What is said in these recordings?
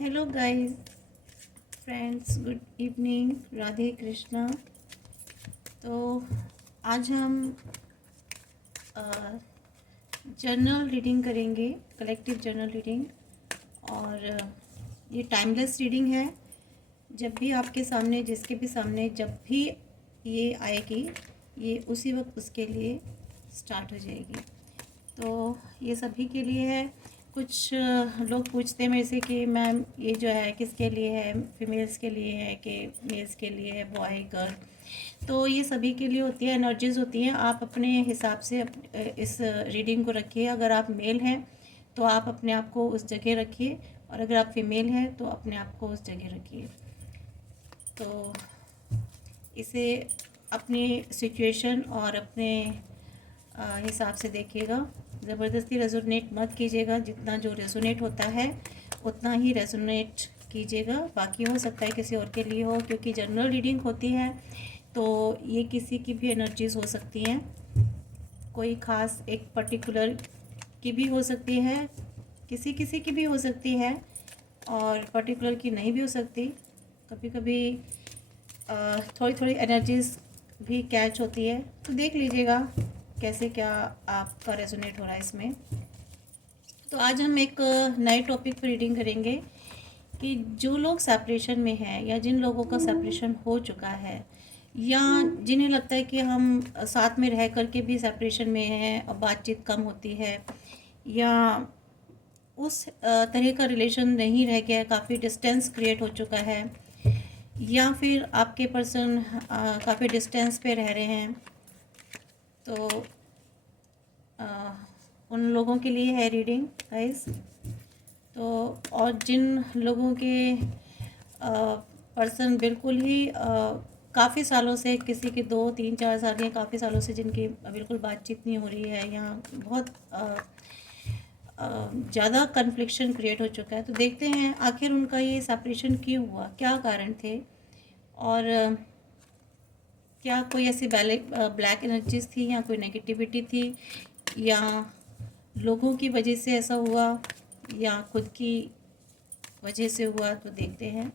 Hello guys, friends, good evening, Radhe Krishna. तो आज हम जर्नल रीडिंग करेंगे, कलेक्टिव जर्नल रीडिंग। और ये टाइमलेस रीडिंग है। जब भी आपके सामने, जिसके भी सामने, जब भी ये आएगी, ये उसी वक्त उसके लिए स्टार्ट हो जाएगी। तो ये सभी के लिए है। कुछ लोग पूछते हैं मेरे से कि मैम ये जो है किसके लिए है, फीमेल्स के लिए है कि मेल्स के लिए है, बॉय गर्ल। तो ये सभी के लिए होती है, एनर्जीज़ होती हैं। आप अपने हिसाब से इस रीडिंग को रखिए। अगर आप मेल हैं तो आप अपने आप को उस जगह रखिए, और अगर आप फीमेल हैं तो अपने आप को उस जगह रखिए। तो इसे अपनी सिचुएशन और अपने हिसाब से देखिएगा। ज़बरदस्ती रेजोनेट मत कीजिएगा। जितना जो रेजोनेट होता है उतना ही रेजोनेट कीजिएगा। बाकी हो सकता है किसी और के लिए हो, क्योंकि जनरल रीडिंग होती है तो ये किसी की भी एनर्जीज़ हो सकती हैं। कोई ख़ास एक पर्टिकुलर की भी हो सकती है, किसी किसी की भी हो सकती है, और पर्टिकुलर की नहीं भी हो सकती। कभी कभी थोड़ी थोड़ी एनर्जीज़ भी कैच होती है। तो देख लीजिएगा कैसे क्या आपका रेजोनेट हो रहा है इसमें। तो आज हम एक नए टॉपिक पर रीडिंग करेंगे कि जो लोग सेपरेशन में हैं, या जिन लोगों का सेपरेशन हो चुका है, या जिन्हें लगता है कि हम साथ में रह करके भी सेपरेशन में हैं और बातचीत कम होती है, या उस तरह का रिलेशन नहीं रह गया है, काफ़ी डिस्टेंस क्रिएट हो चुका है, या फिर आपके पर्सन काफ़ी डिस्टेंस पे रह रहे हैं, तो उन लोगों के लिए है रीडिंग गाइस। तो और जिन लोगों के पर्सन बिल्कुल ही काफ़ी सालों से, किसी के 2 3 4 साल या काफ़ी सालों से जिनकी बिल्कुल बातचीत नहीं हो रही है, या बहुत ज़्यादा कन्फ्लिक्शन क्रिएट हो चुका है, तो देखते हैं आखिर उनका ये सेपरेशन क्यों हुआ, क्या कारण थे, और क्या कोई ऐसी ब्लैक एनर्जीज थी, या कोई नेगेटिविटी थी, या लोगों की वजह से ऐसा हुआ, या खुद की वजह से हुआ। तो देखते हैं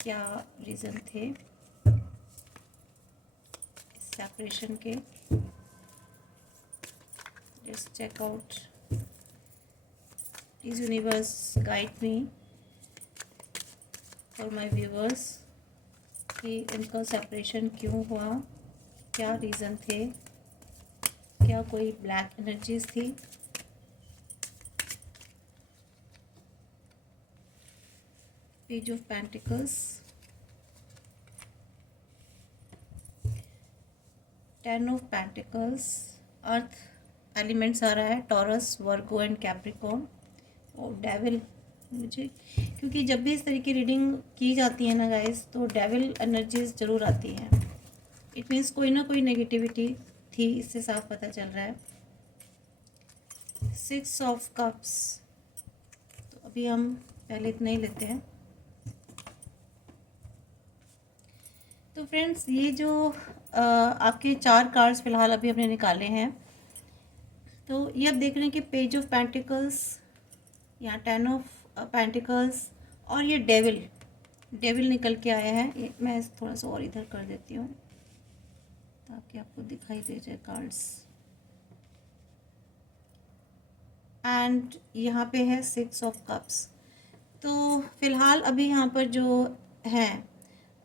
क्या रीज़न थे सेपरेशन के। Let's check out. Please universe guide me for my viewers कि इनका सेपरेशन क्यों हुआ, क्या रीज़न थे, क्या कोई ब्लैक एनर्जीज थी। Page of pentacles, 10 of pentacles, earth elements आ रहा है, टॉरस, वर्गो एंड कैप्रिकॉर्न, और डेविल। मुझे क्योंकि जब भी इस तरह की रीडिंग की जाती है ना गाइस, तो डेविल एनर्जीज ज़रूर आती हैं। इट मीन्स कोई ना कोई नेगेटिविटी थी, इससे साफ पता चल रहा है। 6 ऑफ कप्स। तो अभी हम पहले इतना ही लेते हैं। तो फ्रेंड्स, ये जो आपके 4 कार्ड्स फ़िलहाल अभी हमने निकाले हैं, तो ये आप देख रहे हैं कि पेज ऑफ पेंटिकल्स, यहाँ 10 ऑफ पेंटिकल्स, और ये डेविल, डेविल निकल के आया है। मैं थोड़ा सा और इधर कर देती हूँ ताकि आपको दिखाई दे जाए कार्ड्स। एंड यहाँ पे है 6 ऑफ कप्स। तो फिलहाल अभी यहाँ पर जो है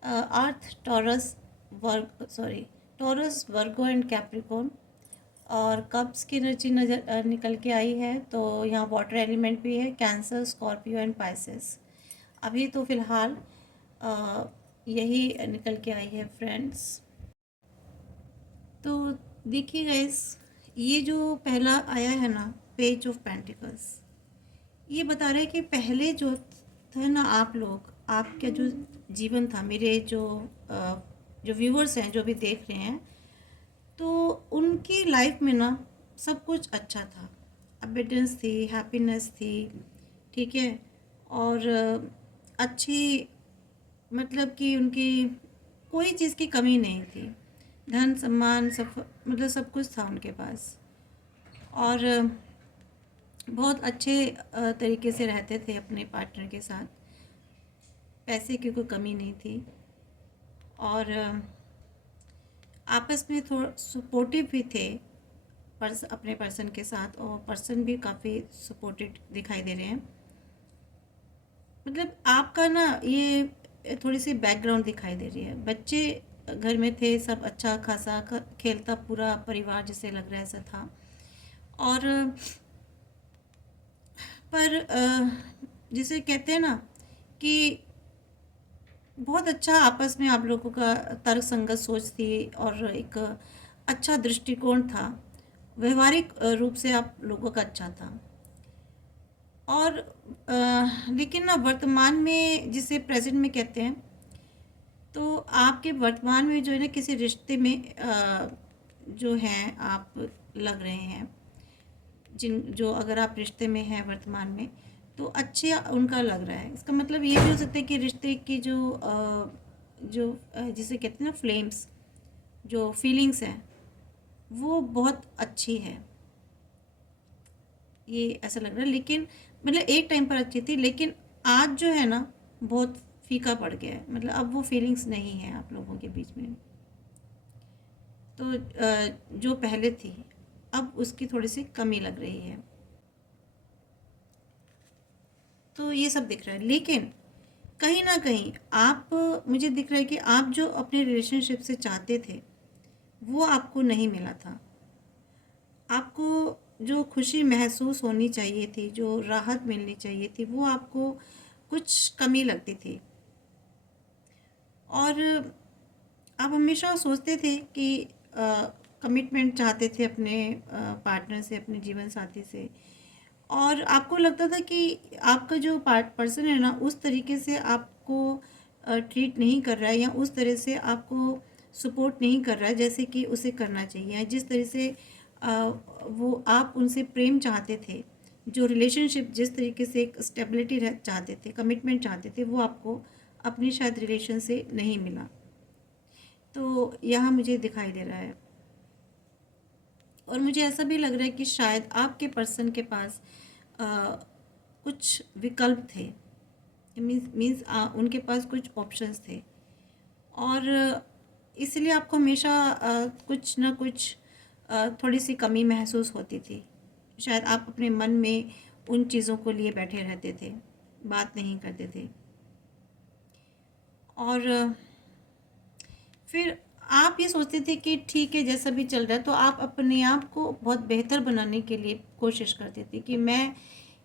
अर्थ, टॉरस, वर्गो एंड कैप्रिकॉर्न, और कप्स की एनर्जी नज़र निकल के आई है। तो यहाँ वाटर एलिमेंट भी है, कैंसर, स्कॉर्पियो एंड पाइसेस। अभी तो फ़िलहाल यही निकल के आई है फ्रेंड्स। तो देखिए गाइस, ये जो पहला आया है ना, पेज ऑफ पेंटिकल्स, ये बता रहे हैं कि पहले जो था ना, आप लोग, आपका जो जीवन था, मेरे जो व्यूवर्स हैं, जो भी देख रहे हैं, तो उनकी लाइफ में ना सब कुछ अच्छा था। अबेंडेंस थी, हैप्पीनेस थी, ठीक है, और अच्छी, मतलब कि उनकी कोई चीज़ की कमी नहीं थी। धन सम्मान सब, मतलब सब कुछ था उनके पास। और बहुत अच्छे तरीके से रहते थे अपने पार्टनर के साथ, पैसे की कोई कमी नहीं थी, और आपस में थोड़ा सपोर्टिव भी थे अपने पर्सन के साथ, और पर्सन भी काफ़ी सपोर्टेड दिखाई दे रहे हैं। मतलब आपका ना ये थोड़ी सी बैकग्राउंड दिखाई दे रही है। बच्चे घर में थे, सब अच्छा खासा खेलता पूरा परिवार जैसे लग रहा है, ऐसा था। और पर जिसे कहते हैं ना कि बहुत अच्छा आपस में आप लोगों का तर्क संगत सोच थी, और एक अच्छा दृष्टिकोण था, व्यवहारिक रूप से आप लोगों का अच्छा था। और लेकिन ना वर्तमान में, जिसे प्रेजेंट में कहते हैं, तो आपके वर्तमान में जो है ना किसी रिश्ते में जो हैं आप लग रहे हैं, जो अगर आप रिश्ते में हैं वर्तमान में, तो अच्छे उनका लग रहा है। इसका मतलब ये भी हो सकता है कि रिश्ते की जिसे कहते हैं ना फ्लेम्स, जो फीलिंग्स हैं, वो बहुत अच्छी है, ये ऐसा लग रहा है। लेकिन मतलब एक टाइम पर अच्छी थी, लेकिन आज जो है ना बहुत फीका पड़ गया है। मतलब अब वो फीलिंग्स नहीं है आप लोगों के बीच में। तो जो पहले थी, अब उसकी थोड़ी सी कमी लग रही है। तो ये सब दिख रहा है, लेकिन कहीं ना कहीं आप, मुझे दिख रहा है कि आप जो अपने रिलेशनशिप से चाहते थे वो आपको नहीं मिला था। आपको जो खुशी महसूस होनी चाहिए थी, जो राहत मिलनी चाहिए थी, वो आपको कुछ कमी लगती थी। और आप हमेशा सोचते थे कि कमिटमेंट चाहते थे अपने पार्टनर से, अपने जीवन साथी से, और आपको लगता था कि आपका जो पर्सन है ना उस तरीके से आपको ट्रीट नहीं कर रहा है, या उस तरह से आपको सपोर्ट नहीं कर रहा है जैसे कि उसे करना चाहिए। जिस तरह से वो आप उनसे प्रेम चाहते थे, जो रिलेशनशिप जिस तरीके से एक स्टेबिलिटी चाहते थे, कमिटमेंट चाहते थे, वो आपको अपनी शायद रिलेशन से नहीं मिला। तो यहाँ मुझे दिखाई दे रहा है, और मुझे ऐसा भी लग रहा है कि शायद आपके पर्सन के पास कुछ विकल्प थे, मीन्स उनके पास कुछ ऑप्शंस थे, और इसलिए आपको हमेशा कुछ ना कुछ थोड़ी सी कमी महसूस होती थी। शायद आप अपने मन में उन चीज़ों को लिए बैठे रहते थे, बात नहीं करते थे, और फिर आप ये सोचते थे कि ठीक है जैसा भी चल रहा है। तो आप अपने आप को बहुत बेहतर बनाने के लिए कोशिश करते थे कि मैं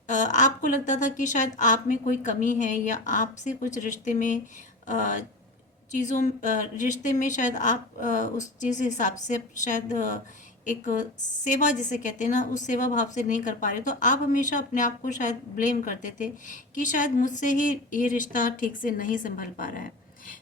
आपको लगता था कि शायद आप में कोई कमी है, या आपसे कुछ रिश्ते में रिश्ते में शायद आप उस चीज़ हिसाब से शायद एक सेवा जिसे कहते हैं ना, उस सेवा भाव से नहीं कर पा रहे। तो आप हमेशा अपने आप को शायद ब्लेम करते थे कि शायद मुझसे ही ये रिश्ता ठीक से नहीं संभल पा रहा है।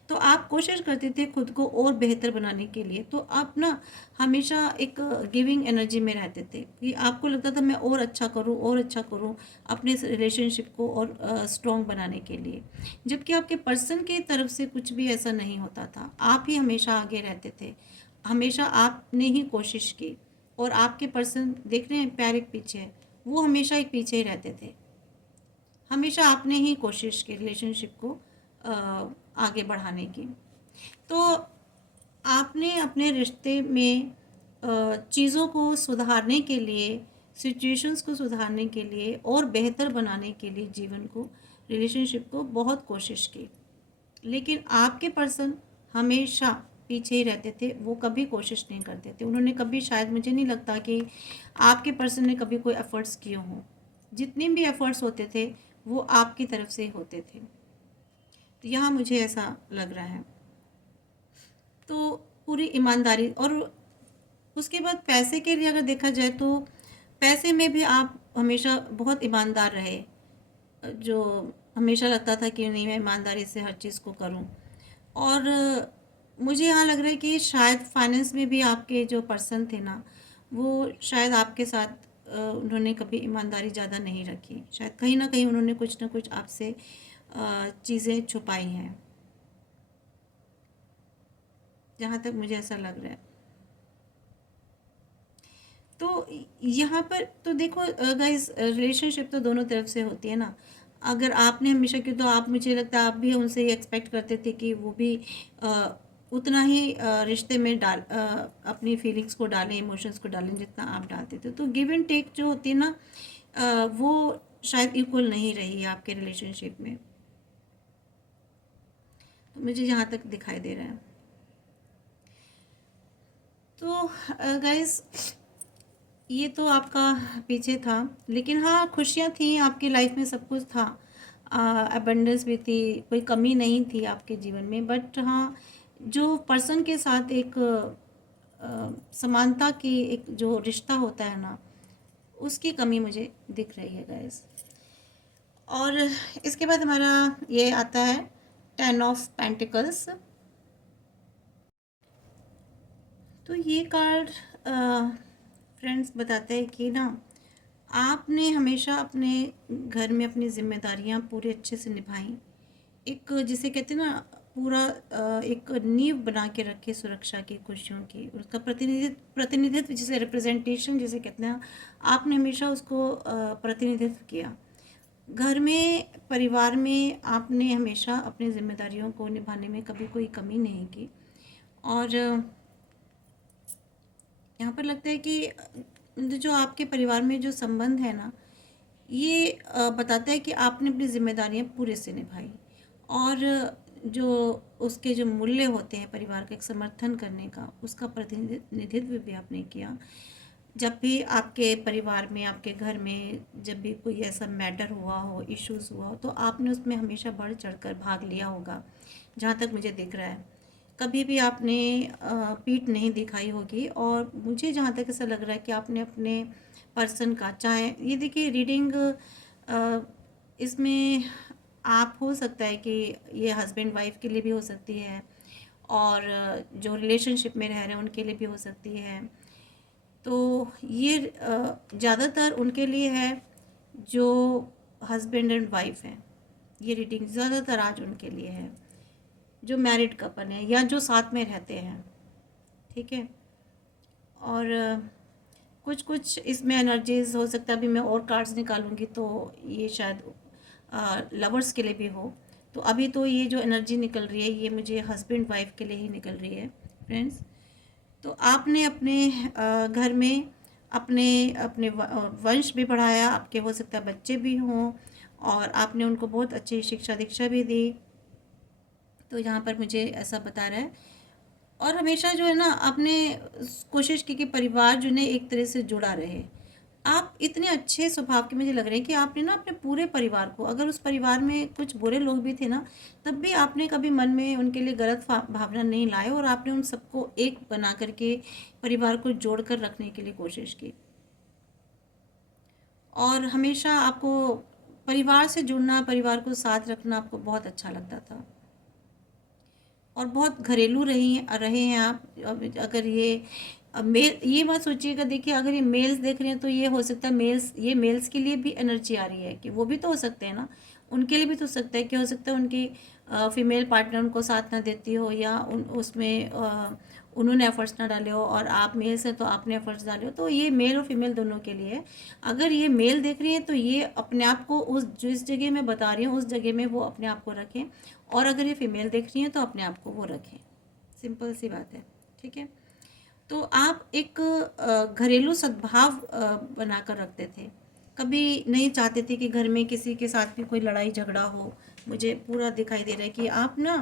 तो आप कोशिश करते थे खुद को और बेहतर बनाने के लिए। तो आप ना हमेशा एक गिविंग एनर्जी में रहते थे कि आपको लगता था मैं और अच्छा करूं, और अच्छा करूं अपने रिलेशनशिप को और स्ट्रॉन्ग बनाने के लिए। जबकि आपके पर्सन की तरफ से कुछ भी ऐसा नहीं होता था, आप ही हमेशा आगे रहते थे, हमेशा आपने ही कोशिश की। और आपके पर्सन देख रहे हैं पैर एक पीछे है, वो हमेशा एक पीछे ही रहते थे। हमेशा आपने ही कोशिश की रिलेशनशिप को आगे बढ़ाने की। तो आपने अपने रिश्ते में चीज़ों को सुधारने के लिए, सिचुएशंस को सुधारने के लिए और बेहतर बनाने के लिए जीवन को, रिलेशनशिप को बहुत कोशिश की। लेकिन आपके पर्सन हमेशा पीछे ही रहते थे, वो कभी कोशिश नहीं करते थे। उन्होंने कभी, शायद मुझे नहीं लगता कि आपके पर्सन ने कभी कोई एफ़र्ट्स किए हों। जितने भी एफ़र्ट्स होते थे वो आपकी तरफ से होते थे। तो यहाँ मुझे ऐसा लग रहा है। तो पूरी ईमानदारी, और उसके बाद पैसे के लिए अगर देखा जाए तो पैसे में भी आप हमेशा बहुत ईमानदार रहे, जो हमेशा लगता था कि नहीं मैं ईमानदारी से हर चीज़ को करूं। और मुझे यहाँ लग रहा है कि शायद फाइनेंस में भी आपके जो पर्सन थे ना, वो शायद आपके साथ उन्होंने कभी ईमानदारी ज़्यादा नहीं रखी। शायद कहीं ना कहीं उन्होंने कुछ ना कुछ आपसे चीज़ें छुपाई हैं, जहाँ तक मुझे ऐसा लग रहा है। तो यहाँ पर तो देखो गाइस, रिलेशनशिप तो दोनों तरफ से होती है ना। अगर आपने हमेशा क्यों, तो आप, मुझे लगता है आप भी उनसे एक्सपेक्ट करते थे कि वो भी उतना ही रिश्ते में अपनी फीलिंग्स को डालें, इमोशंस को डालें जितना आप डालते थे। तो गिव एंड टेक जो होती है ना, वो शायद इक्वल नहीं रही है आपके रिलेशनशिप में, तो मुझे जहाँ तक दिखाई दे रहा है। तो गाइस, ये तो आपका पीछे था, लेकिन हाँ, खुशियाँ थी आपकी लाइफ में, सब कुछ था, अबंडेंस भी थी, कोई कमी नहीं थी आपके जीवन में। बट हाँ, जो पर्सन के साथ एक समानता की एक जो रिश्ता होता है ना, उसकी कमी मुझे दिख रही है गाइस। और इसके बाद हमारा ये आता है 10 ऑफ पेंटिकल्स। तो ये कार्ड फ्रेंड्स बताते हैं कि ना, आपने हमेशा अपने घर में अपनी जिम्मेदारियां पूरे अच्छे से निभाई। एक जिसे कहते हैं ना, पूरा एक नींव बना के रखे सुरक्षा की, खुशियों की, उसका प्रतिनिधित्व जिसे रिप्रेजेंटेशन जिसे कहते हैं, आपने हमेशा उसको प्रतिनिधित्व किया। घर में, परिवार में आपने हमेशा अपनी जिम्मेदारियों को निभाने में कभी कोई कमी नहीं की। और यहाँ पर लगता है कि जो आपके परिवार में जो संबंध है ना, ये बताता है कि आपने अपनी जिम्मेदारियां पूरे से निभाई। और जो उसके जो मूल्य होते हैं परिवार का एक समर्थन करने का, उसका प्रतिनिधित्व भी आपने किया। जब भी आपके परिवार में, आपके घर में जब भी कोई ऐसा मैटर हुआ हो, इश्यूज हुआ हो, तो आपने उसमें हमेशा बढ़ चढ़कर भाग लिया होगा, जहाँ तक मुझे दिख रहा है। कभी भी आपने पीठ नहीं दिखाई होगी। और मुझे जहाँ तक ऐसा लग रहा है कि आपने अपने पर्सन का, चाहे ये देखिए रीडिंग इसमें आप, हो सकता है कि ये हस्बैंड वाइफ के लिए भी हो सकती है, और जो रिलेशनशिप में रह रहे हैं उनके लिए भी हो सकती है। तो ये ज़्यादातर उनके लिए है जो हस्बैंड एंड वाइफ हैं। ये रीडिंग ज़्यादातर आज उनके लिए है, जो मैरिड कपल हैं या जो साथ में रहते हैं, ठीक है। और कुछ कुछ इसमें एनर्जीज हो सकता है, अभी मैं और कार्ड्स निकालूंगी तो ये शायद लवर्स के लिए भी हो। तो अभी तो ये जो एनर्जी निकल रही है, ये मुझे हस्बैंड वाइफ के लिए ही निकल रही है फ्रेंड्स। तो आपने अपने घर में अपने अपने वंश भी बढ़ाया, आपके हो सकता है बच्चे भी हों, और आपने उनको बहुत अच्छी शिक्षा दीक्षा भी दी। तो यहाँ पर मुझे ऐसा बता रहा है। और हमेशा जो है ना, आपने कोशिश की कि परिवार जो है एक तरह से जुड़ा रहे। आप इतने अच्छे स्वभाव के मुझे लग रहे हैं कि आपने ना अपने पूरे परिवार को, अगर उस परिवार में कुछ बुरे लोग भी थे ना, तब भी आपने कभी मन में उनके लिए गलत भावना नहीं लाए, और आपने उन सबको एक बना करके परिवार को जोड़ कर रखने के लिए कोशिश की। और हमेशा आपको परिवार से जुड़ना, परिवार को साथ रखना आपको बहुत अच्छा लगता था, और बहुत घरेलू रहे हैं आप। अगर ये मेल, ये मत सोचिएगा, देखिए अगर ये मेल्स देख रहे हैं तो ये हो सकता है मेल्स, ये मेल्स के लिए भी एनर्जी आ रही है कि वो भी तो हो सकते हैं ना, उनके लिए भी तो हो सकता है कि हो सकता है उनकी फीमेल पार्टनर उनको साथ ना देती हो, या उसमें उन्होंने एफर्ट्स ना डाले हो, और आप मेल्स हैं तो आपने एफर्ट्स डाले हो। तो ये मेल और फीमेल दोनों के लिए है। अगर ये मेल देख रही हैं तो ये अपने आप को उस जिस जगह मैं बता रही हूँ उस जगह में वो अपने आप को रखें, और अगर ये फीमेल देख रही हैं तो अपने आप को वो रखें। सिंपल सी बात है, ठीक है। तो आप एक घरेलू सद्भाव बनाकर रखते थे, कभी नहीं चाहते थे कि घर में किसी के साथ भी कोई लड़ाई झगड़ा हो। मुझे पूरा दिखाई दे रहा है कि आप ना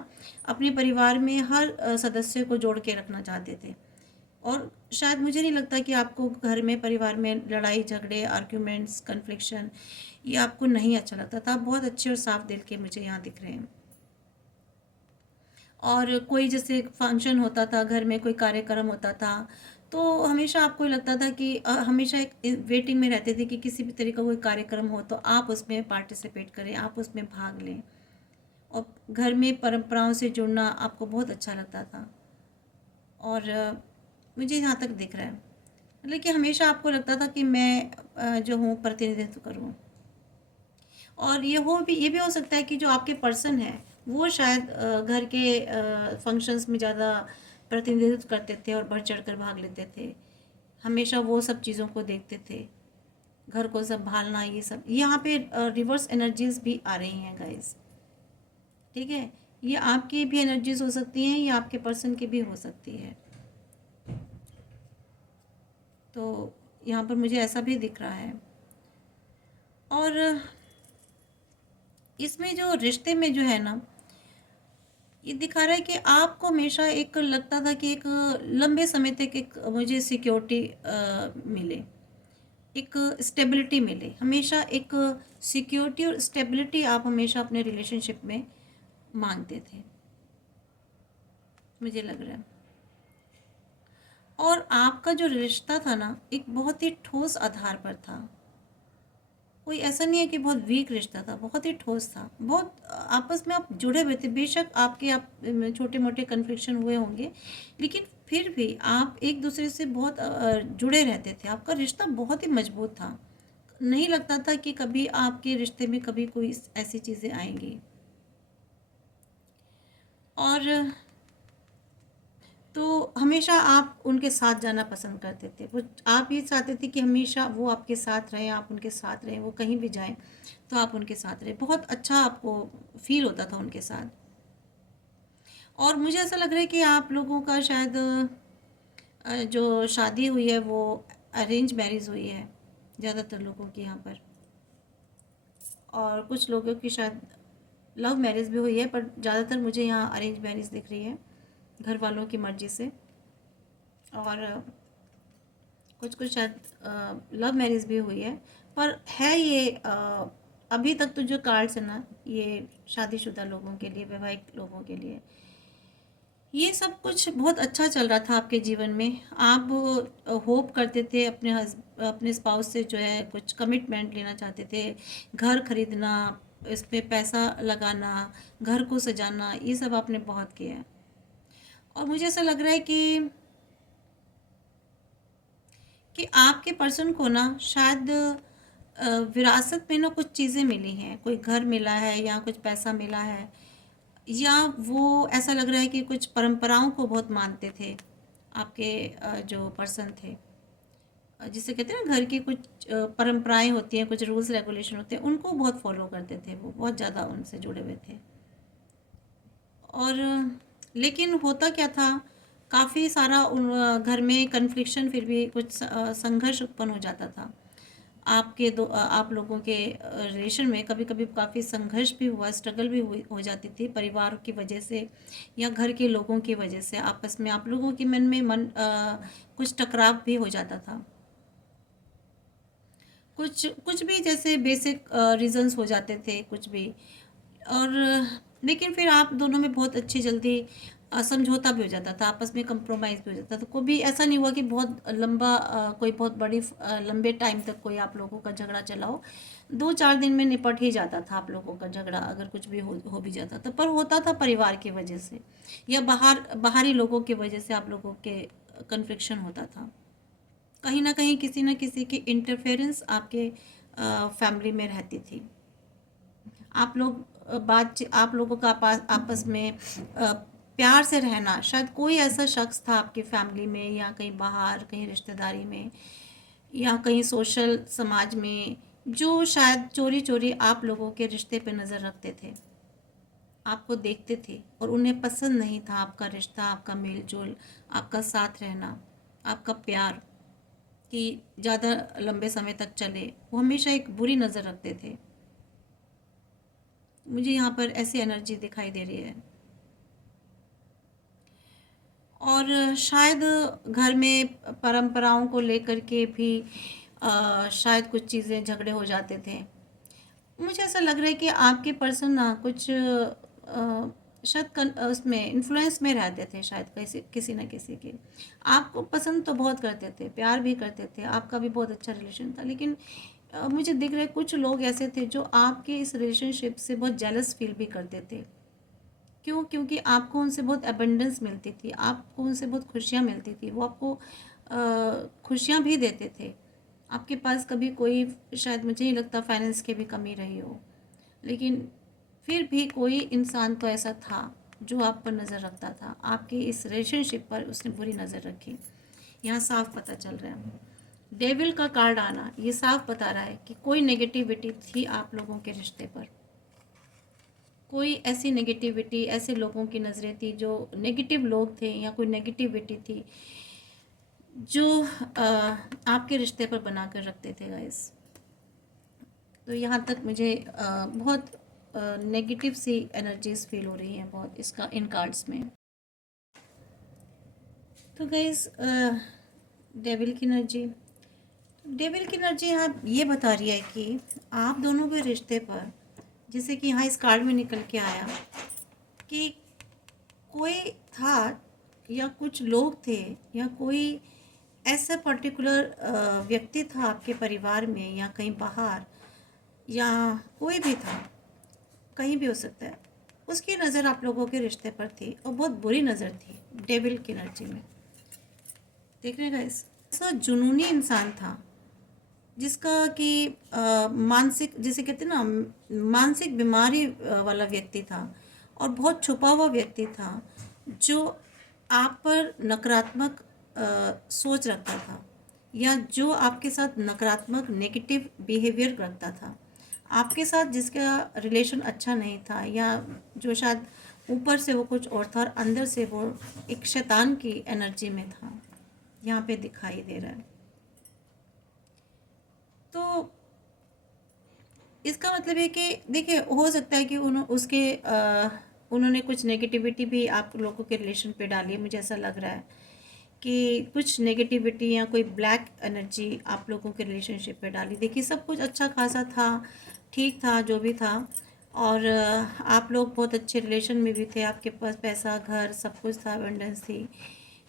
अपने परिवार में हर सदस्य को जोड़ के रखना चाहते थे। और शायद मुझे नहीं लगता कि आपको घर में, परिवार में लड़ाई झगड़े, आर्ग्यूमेंट्स, कन्फ्लिक्शन, ये आपको नहीं अच्छा लगता था। आप बहुत अच्छे और साफ दिल के मुझे यहाँ दिख रहे हैं। और कोई जैसे फंक्शन होता था घर में, कोई कार्यक्रम होता था, तो हमेशा आपको लगता था कि हमेशा एक वेटिंग में रहते थे कि किसी भी तरह का कोई कार्यक्रम हो तो आप उसमें पार्टिसिपेट करें, आप उसमें भाग लें। और घर में परंपराओं से जुड़ना आपको बहुत अच्छा लगता था। और मुझे यहाँ तक दिख रहा है, मतलब कि हमेशा आपको लगता था कि मैं जो हूँ प्रतिनिधित्व करूँ। और ये भी हो सकता है कि जो आपके पर्सन है वो शायद घर के फंक्शंस में ज़्यादा प्रतिनिधित्व करते थे और बढ़ चढ़ कर भाग लेते थे। हमेशा वो सब चीज़ों को देखते थे, घर को संभालना, ये सब। यहाँ पे रिवर्स एनर्जीज भी आ रही हैं गाइस, ठीक है। ये आपकी भी एनर्जीज हो सकती हैं, ये आपके पर्सन की भी हो सकती है। तो यहाँ पर मुझे ऐसा भी दिख रहा है। और इसमें जो रिश्ते में जो है ना, ये दिखा रहा है कि आपको हमेशा एक लगता था कि एक लंबे समय तक एक मुझे सिक्योरिटी मिले, एक स्टेबिलिटी मिले। हमेशा एक सिक्योरिटी और स्टेबिलिटी आप हमेशा अपने रिलेशनशिप में मांगते थे, मुझे लग रहा है। और आपका जो रिश्ता था ना, एक बहुत ही ठोस आधार पर था। कोई ऐसा नहीं है कि बहुत वीक रिश्ता था, बहुत ही ठोस था। बहुत आपस में आप जुड़े हुए थे। बेशक आपके आप छोटे मोटे कन्फ्लिक्शन हुए होंगे, लेकिन फिर भी आप एक दूसरे से बहुत जुड़े रहते थे। आपका रिश्ता बहुत ही मजबूत था। नहीं लगता था कि कभी आपके रिश्ते में कभी कोई ऐसी चीज़ें आएंगी। और तो हमेशा आप उनके साथ जाना पसंद करते थे। वो आप ये चाहते थे कि हमेशा वो आपके साथ रहें, आप उनके साथ रहें। वो कहीं भी जाएं तो आप उनके साथ रहें। बहुत अच्छा आपको फील होता था उनके साथ। और मुझे ऐसा लग रहा है कि आप लोगों का शायद जो शादी हुई है वो अरेंज मैरिज हुई है ज़्यादातर लोगों की यहाँ पर। और कुछ लोगों की शायद लव मैरिज भी हुई है, पर ज़्यादातर मुझे यहाँ अरेंज मैरिज दिख रही है, घर वालों की मर्ज़ी से। और कुछ कुछ शायद लव मैरिज भी हुई है। पर है ये अभी तक तो जो कार्ड्स है ना, ये शादीशुदा लोगों के लिए, वैवाहिक लोगों के लिए। ये सब कुछ बहुत अच्छा चल रहा था आपके जीवन में। आप होप करते थे अपने स्पाउस से जो है कुछ कमिटमेंट लेना चाहते थे, घर खरीदना, इस पे पैसा लगाना, घर को सजाना, ये सब आपने बहुत किया है। और मुझे ऐसा लग रहा है कि आपके पर्सन को ना शायद विरासत में ना कुछ चीज़ें मिली हैं। कोई घर मिला है या कुछ पैसा मिला है, या वो ऐसा लग रहा है कि कुछ परंपराओं को बहुत मानते थे आपके जो पर्सन थे। जिसे कहते हैं ना, घर की कुछ परंपराएं होती हैं, कुछ रूल्स रेगुलेशन होते हैं, उनको बहुत फॉलो करते थे। वो बहुत ज़्यादा उनसे जुड़े हुए थे। और लेकिन होता क्या था, काफ़ी सारा घर में कन्फ्लिक्शन, फिर भी कुछ संघर्ष उत्पन्न हो जाता था। आप लोगों के रिलेशन में कभी कभी काफ़ी संघर्ष भी हुआ, स्ट्रगल भी हो जाती थी, परिवार की वजह से या घर के लोगों की वजह से। आपस में आप लोगों के मन में कुछ टकराव भी हो जाता था। कुछ कुछ भी जैसे बेसिक रीजंस हो जाते थे, कुछ भी। और लेकिन फिर आप दोनों में बहुत अच्छी जल्दी समझौता भी हो जाता था, आपस में कंप्रोमाइज़ भी हो जाता था। कोई भी ऐसा नहीं हुआ कि बहुत लंबा कोई बहुत बड़ी लंबे टाइम तक कोई आप लोगों का झगड़ा चला हो। 2-4 दिन में निपट ही जाता था आप लोगों का झगड़ा, अगर कुछ भी हो भी जाता था। पर होता था परिवार की वजह से या बाहरी लोगों की वजह से आप लोगों के कन्फ्लिक्शन होता था। कहीं ना कहीं किसी न किसी की इंटरफेरेंस आपके फैमिली में रहती थी। आप लोग आप लोगों का आपस में प्यार से रहना, शायद कोई ऐसा शख्स था आपकी फैमिली में या कहीं बाहर, कहीं रिश्तेदारी में या कहीं सोशल समाज में, जो शायद चोरी चोरी आप लोगों के रिश्ते पे नज़र रखते थे, आपको देखते थे और उन्हें पसंद नहीं था आपका रिश्ता, आपका मेल जोल, आपका साथ रहना, आपका प्यार कि ज़्यादा लंबे समय तक चले। वो हमेशा एक बुरी नज़र रखते थे। मुझे यहाँ पर ऐसी एनर्जी दिखाई दे रही है। और शायद घर में परंपराओं को लेकर के भी शायद कुछ चीज़ें झगड़े हो जाते थे। मुझे ऐसा लग रहा है कि आपके पर्सन ना कुछ शायद उसमें इन्फ्लुएंस में रहते थे, शायद किसी न किसी के। आपको पसंद तो बहुत करते थे, प्यार भी करते थे, आपका भी बहुत अच्छा रिलेशन था, लेकिन मुझे दिख रहा है कुछ लोग ऐसे थे जो आपके इस रिलेशनशिप से बहुत जेलस फील भी करते थे। क्यों? क्योंकि आपको उनसे बहुत एबंडेंस मिलती थी, आपको उनसे बहुत खुशियाँ मिलती थी। वो आपको खुशियाँ भी देते थे। आपके पास कभी कोई, शायद मुझे नहीं लगता फाइनेंस की भी कमी रही हो, लेकिन फिर भी कोई इंसान तो ऐसा था जो आप पर नज़र रखता था। आपकी इस रिलेशनशिप पर उसने बुरी नज़र रखी। यहाँ साफ पता चल रहा है। डेविल का कार्ड आना ये साफ बता रहा है कि कोई नेगेटिविटी थी आप लोगों के रिश्ते पर, कोई ऐसी नेगेटिविटी, ऐसे लोगों की नज़रें थी जो नेगेटिव लोग थे, या कोई नेगेटिविटी थी जो आपके रिश्ते पर बना कर रखते थे गाइस। तो यहाँ तक मुझे बहुत नेगेटिव सी एनर्जीज फील हो रही हैं बहुत इसका इन कार्ड्स में। तो गाइस डेविल की एनर्जी, डेविल की एनर्जी यहाँ ये बता रही है कि आप दोनों के रिश्ते पर, जैसे कि यहाँ इस कार्ड में निकल के आया कि कोई था या कुछ लोग थे या कोई ऐसा पर्टिकुलर व्यक्ति था आपके परिवार में या कहीं बाहर, या कोई भी था, कहीं भी हो सकता है, उसकी नज़र आप लोगों के रिश्ते पर थी और बहुत बुरी नज़र थी डेविल की एनर्जी में। देख रहे हैं ऐसा जुनूनी इंसान था जिसका कि मानसिक, जिसे कहते हैं ना, मानसिक बीमारी वाला व्यक्ति था और बहुत छुपा हुआ व्यक्ति था जो आप पर नकारात्मक सोच रखता था या जो आपके साथ नकारात्मक नेगेटिव बिहेवियर रखता था, आपके साथ जिसका रिलेशन अच्छा नहीं था, या जो शायद ऊपर से वो कुछ और था और अंदर से वो एक शैतान की एनर्जी में था, यहाँ पे दिखाई दे रहा है। तो इसका मतलब है कि देखिए, हो सकता है कि उन्होंने कुछ नेगेटिविटी भी आप लोगों के रिलेशन पे डाली है। मुझे ऐसा लग रहा है कि कुछ नेगेटिविटी या कोई ब्लैक एनर्जी आप लोगों के रिलेशनशिप पे डाली। देखिए, सब कुछ अच्छा खासा था, ठीक था जो भी था, और आप लोग बहुत अच्छे रिलेशन में भी थे, आपके पास पैसा, घर, सब कुछ था, अबंडेंस थी,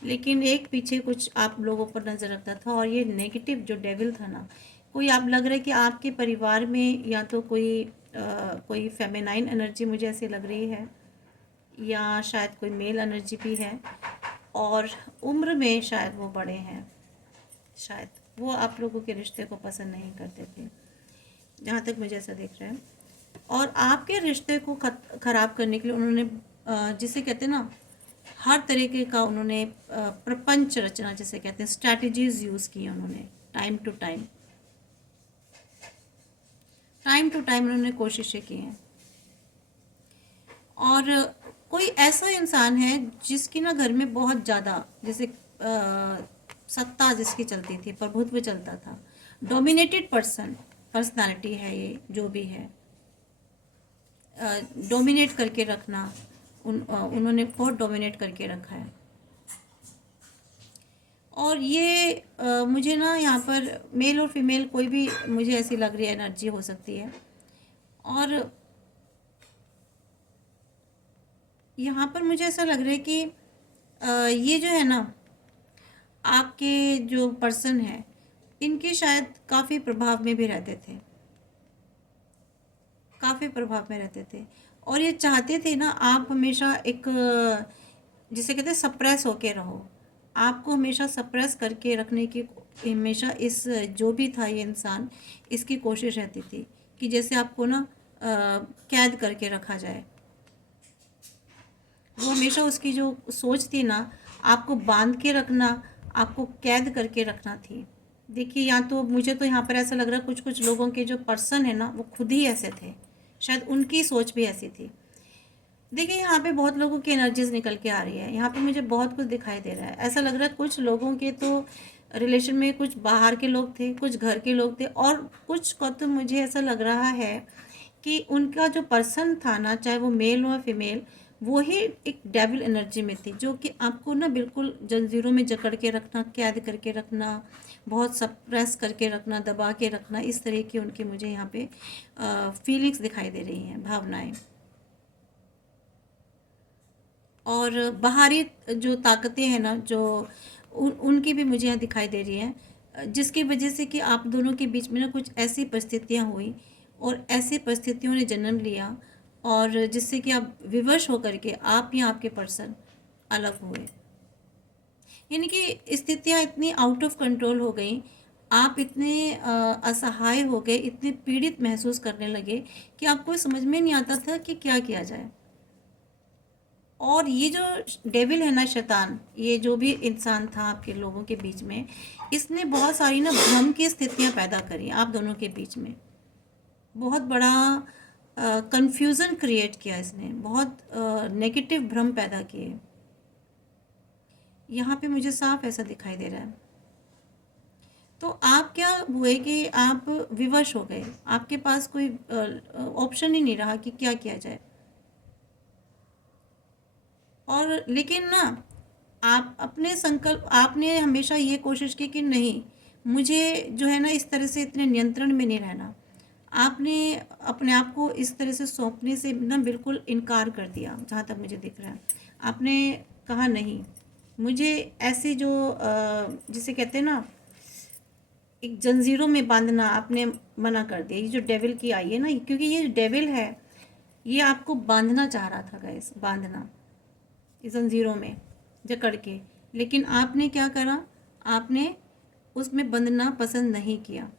लेकिन एक पीछे कुछ आप लोगों पर नज़र रखता था। और ये नेगेटिव जो डेविल था ना, कोई आप लग रहा है कि आपके परिवार में या तो कोई फेमिनाइन एनर्जी मुझे ऐसी लग रही है, या शायद कोई मेल एनर्जी भी है, और उम्र में शायद वो बड़े हैं, शायद वो आप लोगों के रिश्ते को पसंद नहीं करते थे, जहाँ तक मुझे ऐसा दिख रहा है। और आपके रिश्ते को ख़राब करने के लिए उन्होंने जिसे कहते हैं ना, हर तरीके का उन्होंने प्रपंच रचना, जिसे कहते हैं, स्ट्रैटेजीज यूज़ की उन्होंने। टाइम टू टाइम उन्होंने कोशिशें की हैं। और कोई ऐसा इंसान है जिसकी ना घर में बहुत ज़्यादा, जैसे सत्ता जिसकी चलती थी, प्रभुत्व चलता था, डोमिनेटेड पर्सनालिटी है ये, जो भी है, डोमिनेट करके रखना, उन्होंने बहुत डोमिनेट करके रखा है। और ये मुझे ना यहाँ पर मेल और फीमेल कोई भी मुझे ऐसी लग रही है एनर्जी हो सकती है। और यहाँ पर मुझे ऐसा लग रहा है कि ये जो है ना, आपके जो पर्सन है, इनके शायद काफ़ी प्रभाव में भी रहते थे, काफ़ी प्रभाव में रहते थे, और ये चाहते थे ना आप हमेशा एक, जिसे कहते हैं, सप्रेस होके रहो। आपको हमेशा सप्रेस करके रखने की हमेशा इस जो भी था ये इंसान, इसकी कोशिश रहती थी कि जैसे आपको ना कैद करके रखा जाए। वो हमेशा उसकी जो सोच थी ना, आपको बांध के रखना, आपको कैद करके रखना थी। देखिए, या तो मुझे तो यहाँ पर ऐसा लग रहा है कुछ लोगों के जो पर्सन है ना, वो खुद ही ऐसे थे, शायद उनकी सोच भी ऐसी थी। देखिए, यहाँ पे बहुत लोगों की एनर्जीज निकल के आ रही है, यहाँ पे मुझे बहुत कुछ दिखाई दे रहा है। ऐसा लग रहा है कुछ लोगों के तो रिलेशन में कुछ बाहर के लोग थे, कुछ घर के लोग थे, और कुछ को तो मुझे ऐसा लग रहा है कि उनका जो पर्सन था ना, चाहे वो मेल हो या फीमेल, वो ही एक डेविल एनर्जी में थी, जो कि आपको ना बिल्कुल जंजीरों में जकड़ के रखना, कैद करके रखना, बहुत सप्रेस करके रखना, दबा के रखना, इस तरह की उनकी मुझे यहाँ पे फीलिंग्स दिखाई दे रही हैं, भावनाएं। और बाहरी जो ताकतें हैं ना, जो उनकी भी मुझे यहाँ दिखाई दे रही हैं, जिसकी वजह से कि आप दोनों के बीच में ना कुछ ऐसी परिस्थितियाँ हुई और ऐसी परिस्थितियों ने जन्म लिया, और जिससे कि आप विवश होकर के आप या आपके पर्सन अलग हुए। यानी कि स्थितियाँ इतनी आउट ऑफ कंट्रोल हो गई, आप इतने असहाय हो गए, इतने पीड़ित महसूस करने लगे कि आपको समझ में नहीं आता था कि क्या किया जाए। और ये जो डेविल है ना, शैतान, ये जो भी इंसान था आपके लोगों के बीच में, इसने बहुत सारी ना भ्रम की स्थितियां पैदा करी आप दोनों के बीच में। बहुत बड़ा कंफ्यूजन क्रिएट किया इसने, बहुत नेगेटिव भ्रम पैदा किए। यहाँ पे मुझे साफ ऐसा दिखाई दे रहा है। तो आप क्या हुए कि आप विवश हो गए, आपके पास कोई ऑप्शन ही नहीं रहा कि क्या किया जाए। और लेकिन ना, आप अपने संकल्प, आपने हमेशा ये कोशिश की कि नहीं, मुझे जो है ना इस तरह से इतने नियंत्रण में नहीं रहना। आपने अपने आप को इस तरह से सौंपने से ना बिल्कुल इनकार कर दिया, जहाँ तक मुझे दिख रहा है। आपने कहा नहीं, मुझे ऐसी जो जिसे कहते हैं ना एक जंजीरों में बांधना, आपने मना कर दिया। ये जो डेविल की आई है ना, क्योंकि ये डेविल है, ये आपको बांधना चाह रहा था गाइस, बांधना इस जंजीरों में जकड़ के। लेकिन आपने क्या करा, आपने उसमें बंधना पसंद नहीं किया।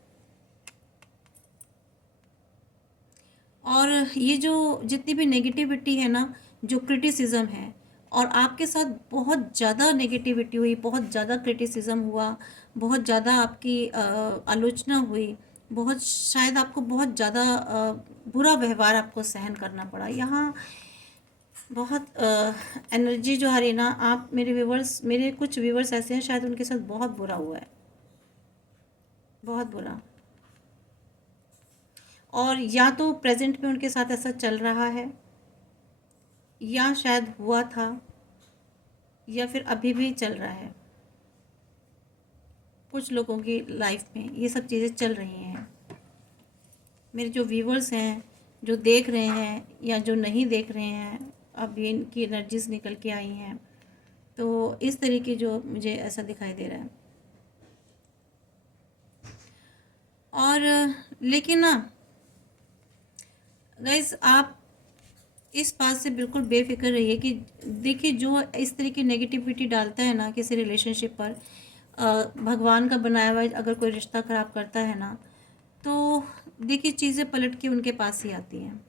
और ये जो जितनी भी नेगेटिविटी है ना, जो क्रिटिसिज्म है, और आपके साथ बहुत ज़्यादा नेगेटिविटी हुई, बहुत ज़्यादा क्रिटिसिज्म हुआ, बहुत ज़्यादा आपकी आलोचना हुई, बहुत शायद आपको बहुत ज़्यादा बुरा व्यवहार आपको सहन करना पड़ा। यहाँ बहुत एनर्जी जो आ रही है ना, आप मेरे व्यूवर्स, मेरे कुछ व्यूवर्स ऐसे हैं शायद उनके साथ बहुत बुरा हुआ है, बहुत बुरा। और या तो प्रेजेंट में उनके साथ ऐसा चल रहा है, या शायद हुआ था, या फिर अभी भी चल रहा है। कुछ लोगों की लाइफ में ये सब चीज़ें चल रही हैं। मेरे जो व्यूवर्स हैं, जो देख रहे हैं या जो नहीं देख रहे हैं, अब ये इनकी एनर्जीज निकल के आई हैं, तो इस तरीके जो मुझे ऐसा दिखाई दे रहा है। और लेकिन ना गाइस, आप इस बात से बिल्कुल बेफिक्र रहिए कि देखिए, जो इस तरह की नेगेटिविटी डालता है ना किसी रिलेशनशिप पर, भगवान का बनाया हुआ अगर कोई रिश्ता ख़राब करता है ना, तो देखिए चीज़ें पलट के उनके पास ही आती हैं।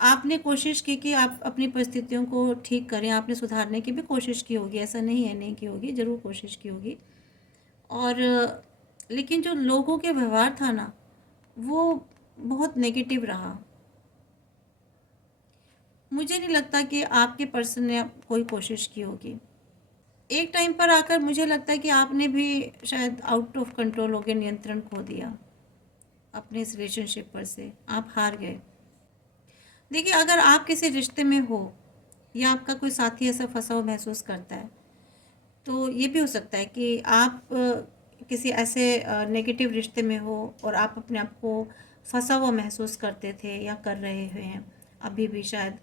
आपने कोशिश की कि आप अपनी परिस्थितियों को ठीक करें, आपने सुधारने की भी कोशिश की होगी, ऐसा नहीं है नहीं की होगी, ज़रूर कोशिश की होगी। और लेकिन जो लोगों के व्यवहार था ना, वो बहुत नेगेटिव रहा। मुझे नहीं लगता कि आपके पर्सन ने कोई कोशिश की होगी। एक टाइम पर आकर मुझे लगता है कि आपने भी शायद आउट ऑफ कंट्रोल हो गए, नियंत्रण खो दिया अपने इस रिलेशनशिप पर से, आप हार गए। देखिए, अगर आप किसी रिश्ते में हो या आपका कोई साथी ऐसा फंसा हुआ महसूस करता है, तो ये भी हो सकता है कि आप किसी ऐसे नेगेटिव रिश्ते में हो और आप अपने आप को फंसा हुआ महसूस करते थे या कर रहे हुए हैं अभी भी शायद।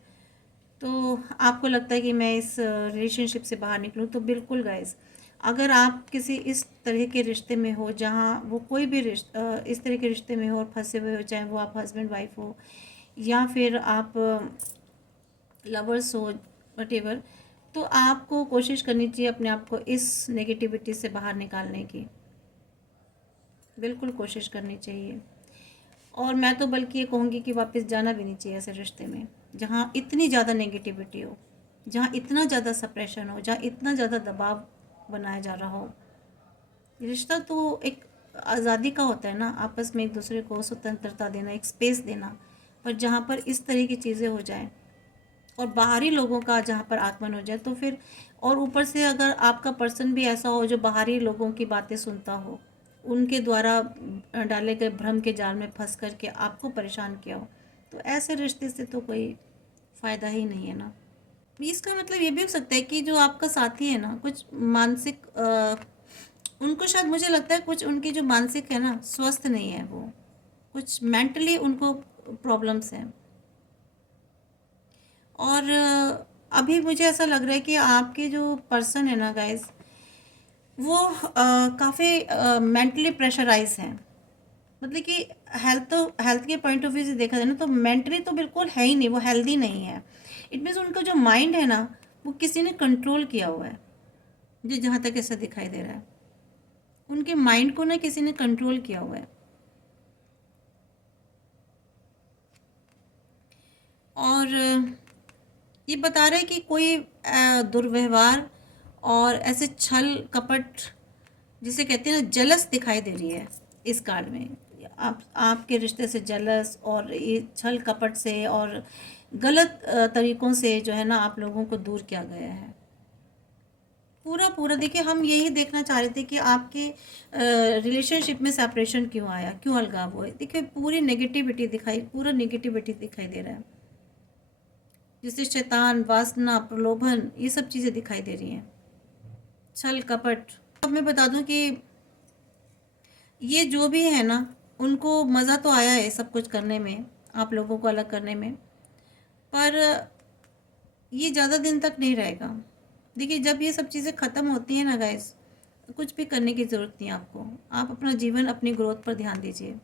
तो आपको लगता है कि मैं इस रिलेशनशिप से बाहर निकलूं, तो बिल्कुल गाइस, अगर आप किसी इस तरह के रिश्ते में हो जहां वो कोई भी इस तरह के रिश्ते में हो और फंसे हुए हो, चाहे वो आप हस्बैंड वाइफ हो या फिर आप लवर्स हो, वटेवर, तो आपको कोशिश करनी चाहिए अपने आप को इस नेगेटिविटी से बाहर निकालने की, बिल्कुल कोशिश करनी चाहिए। और मैं तो बल्कि ये कहूँगी कि वापस जाना भी नहीं चाहिए ऐसे रिश्ते में जहाँ इतनी ज़्यादा नेगेटिविटी हो, जहाँ इतना ज़्यादा सप्रेशन हो, जहाँ इतना ज़्यादा दबाव बनाया जा रहा हो। रिश्ता तो एक आज़ादी का होता है ना, आपस में एक दूसरे को स्वतंत्रता देना, एक स्पेस देना। पर जहाँ पर इस तरह की चीज़ें हो जाएं और बाहरी लोगों का जहाँ पर आगमन हो जाए, तो फिर और ऊपर से अगर आपका पर्सन भी ऐसा हो जो बाहरी लोगों की बातें सुनता हो, उनके द्वारा डाले गए भ्रम के जाल में फंस करके आपको परेशान किया हो, तो ऐसे रिश्ते से तो कोई फ़ायदा ही नहीं है ना। इसका मतलब ये भी हो सकता है कि जो आपका साथी है ना, कुछ मानसिक उनको शायद, मुझे लगता है कुछ उनकी जो मानसिक है ना, स्वस्थ नहीं है वो, कुछ मेंटली उनको प्रॉब्लम्स हैं। और अभी मुझे ऐसा लग रहा है कि आपके जो पर्सन है ना गाइस, वो काफ़ी मेंटली प्रेशराइज हैं। मतलब कि हेल्थ के पॉइंट ऑफ व्यू से देखा जाए ना, तो मेंटली तो बिल्कुल है ही नहीं, वो हेल्दी नहीं है। इट मीन्स उनका जो माइंड है ना, वो किसी ने कंट्रोल किया हुआ है, जो जहाँ तक ऐसा दिखाई दे रहा है, उनके माइंड को ना किसी ने कंट्रोल किया हुआ है। और ये बता रहे हैं कि कोई दुर्व्यवहार और ऐसे छल कपट जिसे कहते हैं ना, जलस दिखाई दे रही है इस कार्ड में। आपके रिश्ते से जलस और ये छल कपट से और गलत तरीक़ों से जो है ना आप लोगों को दूर किया गया है। पूरा पूरा देखिए, हम यही देखना चाह रहे थे कि आपके रिलेशनशिप में सेपरेशन क्यों आया, क्यों अलगाव हुए। देखिए पूरी नेगेटिविटी दिखाई, पूरा नेगेटिविटी दिखाई दे रहा है, जैसे शैतान, वासना, प्रलोभन, ये सब चीज़ें दिखाई दे रही हैं, छल कपट। अब मैं बता दूं कि ये जो भी है ना, उनको मज़ा तो आया है सब कुछ करने में, आप लोगों को अलग करने में, पर ये ज़्यादा दिन तक नहीं रहेगा। देखिए जब ये सब चीज़ें ख़त्म होती हैं ना गाइस, कुछ भी करने की ज़रूरत नहीं है आपको। आप अपना जीवन, अपनी ग्रोथ पर ध्यान दीजिए।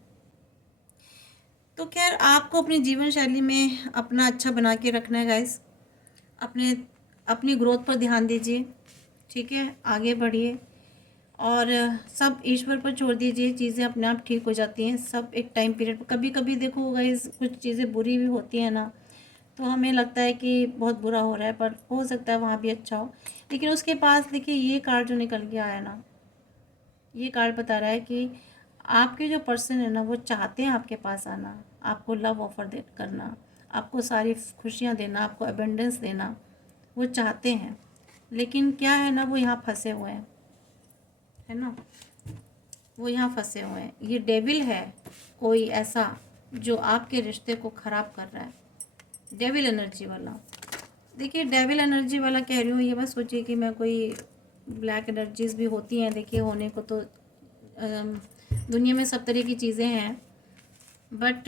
तो खैर आपको अपनी जीवन शैली में अपना अच्छा बना के रखना है गाइस। अपने अपनी ग्रोथ पर ध्यान दीजिए, ठीक है, आगे बढ़िए और सब ईश्वर पर छोड़ दीजिए। चीज़ें अपने आप ठीक हो जाती हैं, सब एक टाइम पीरियड पर। कभी कभी देखो गाइस कुछ चीज़ें बुरी भी होती हैं ना, तो हमें लगता है कि बहुत बुरा हो रहा है, पर हो सकता है वहाँ भी अच्छा हो। लेकिन उसके पास देखिए ये कार्ड जो निकल के आया ना, ये कार्ड बता रहा है कि आपके जो पर्सन है ना वो चाहते हैं आपके पास आना, आपको लव ऑफर दे करना, आपको सारी खुशियाँ देना, आपको अबेंडेंस देना, वो चाहते हैं। लेकिन क्या है ना, वो यहाँ फंसे हुए हैं, है ना, वो यहाँ फंसे हुए हैं। ये डेविल है कोई ऐसा जो आपके रिश्ते को ख़राब कर रहा है, डेविल एनर्जी वाला। देखिए डेविल एनर्जी वाला कह रही हूँ, ये मत सोचिए कि मैं कोई, ब्लैक एनर्जीज भी होती हैं देखिए, होने को तो दुनिया में सब तरह की चीज़ें हैं, बट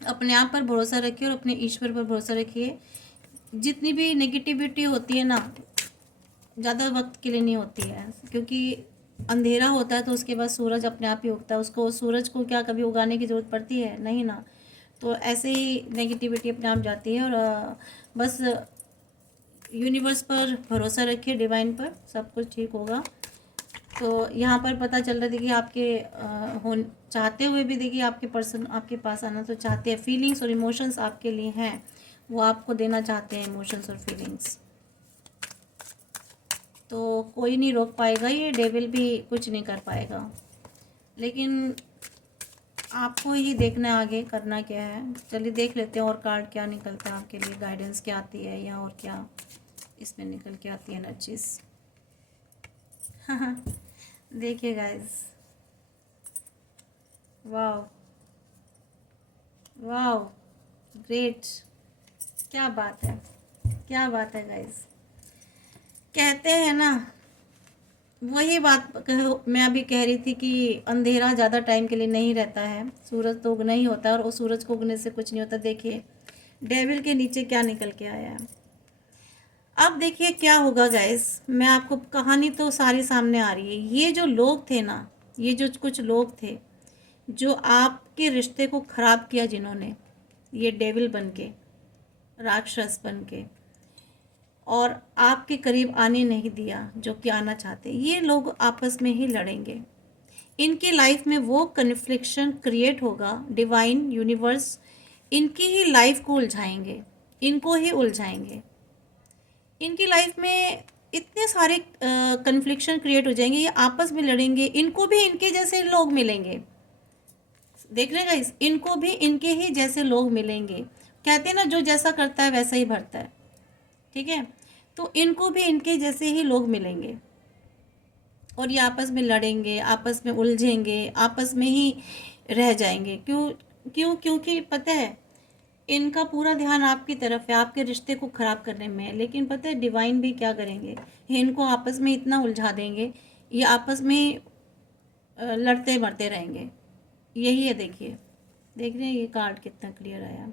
अपने आप पर भरोसा रखिए और अपने ईश्वर पर भरोसा रखिए। जितनी भी नेगेटिविटी होती है ना, ज़्यादा वक्त के लिए नहीं होती है, क्योंकि अंधेरा होता है तो उसके बाद सूरज अपने आप ही उगता है। उसको, सूरज को क्या कभी उगाने की ज़रूरत पड़ती है? नहीं ना। तो ऐसे ही नेगेटिविटी अपने आप जाती है, और बस यूनिवर्स पर भरोसा रखिए, डिवाइन पर, सब कुछ ठीक होगा। तो यहाँ पर पता चल रहा है देखिए आपके हो चाहते हुए भी देखिए आपके पर्सन आपके पास आना तो चाहते हैं। फीलिंग्स और इमोशंस आपके लिए हैं, वो आपको देना चाहते हैं इमोशंस और फीलिंग्स। तो कोई नहीं रोक पाएगा, ये डेविल भी कुछ नहीं कर पाएगा। लेकिन आपको ही देखना है आगे करना क्या है। चलिए देख लेते हैं और कार्ड क्या निकलता है आपके लिए, गाइडेंस क्या आती है या और क्या इसमें निकल के आती है एनर्जीज। देखिए गाइस, वाओ वाओ, ग्रेट, क्या बात है, क्या बात है गाइस। कहते हैं ना, वही बात मैं अभी कह रही थी कि अंधेरा ज़्यादा टाइम के लिए नहीं रहता है, सूरज तो उगना ही होता है, और उस सूरज को उगने से कुछ नहीं होता। देखिए डेविल के नीचे क्या निकल के आया है। अब देखिए क्या होगा गाइस, मैं आपको, कहानी तो सारी सामने आ रही है। ये जो लोग थे ना, ये जो कुछ लोग थे जो आपके रिश्ते को ख़राब किया, जिन्होंने ये डेविल बन के, राक्षस बन के, और आपके करीब आने नहीं दिया जो कि आना चाहते, ये लोग आपस में ही लड़ेंगे। इनकी लाइफ में वो कन्फ्लिक्शन क्रिएट होगा, डिवाइन यूनिवर्स इनकी ही लाइफ को उलझाएंगे, इनको ही उलझाएंगे। इनकी लाइफ में इतने सारे कन्फ्लिक्शन क्रिएट हो जाएंगे, ये आपस में लड़ेंगे, इनको भी इनके जैसे लोग मिलेंगे। देख रहे गाइस, इनको भी इनके ही जैसे लोग मिलेंगे। कहते हैं ना, जो जैसा करता है वैसा ही भरता है, ठीक है। तो इनको भी इनके जैसे ही लोग मिलेंगे, और ये आपस में लड़ेंगे, आपस में उलझेंगे, आपस में ही रह जाएंगे। क्यों? क्योंकि पता है इनका पूरा ध्यान आपकी तरफ है, आपके रिश्ते को ख़राब करने में है। लेकिन पता है डिवाइन भी क्या करेंगे, ये इनको आपस में इतना उलझा देंगे, ये आपस में लड़ते मरते रहेंगे। यही है, देखिए, देख रहे हैं ये कार्ड कितना क्लियर आया,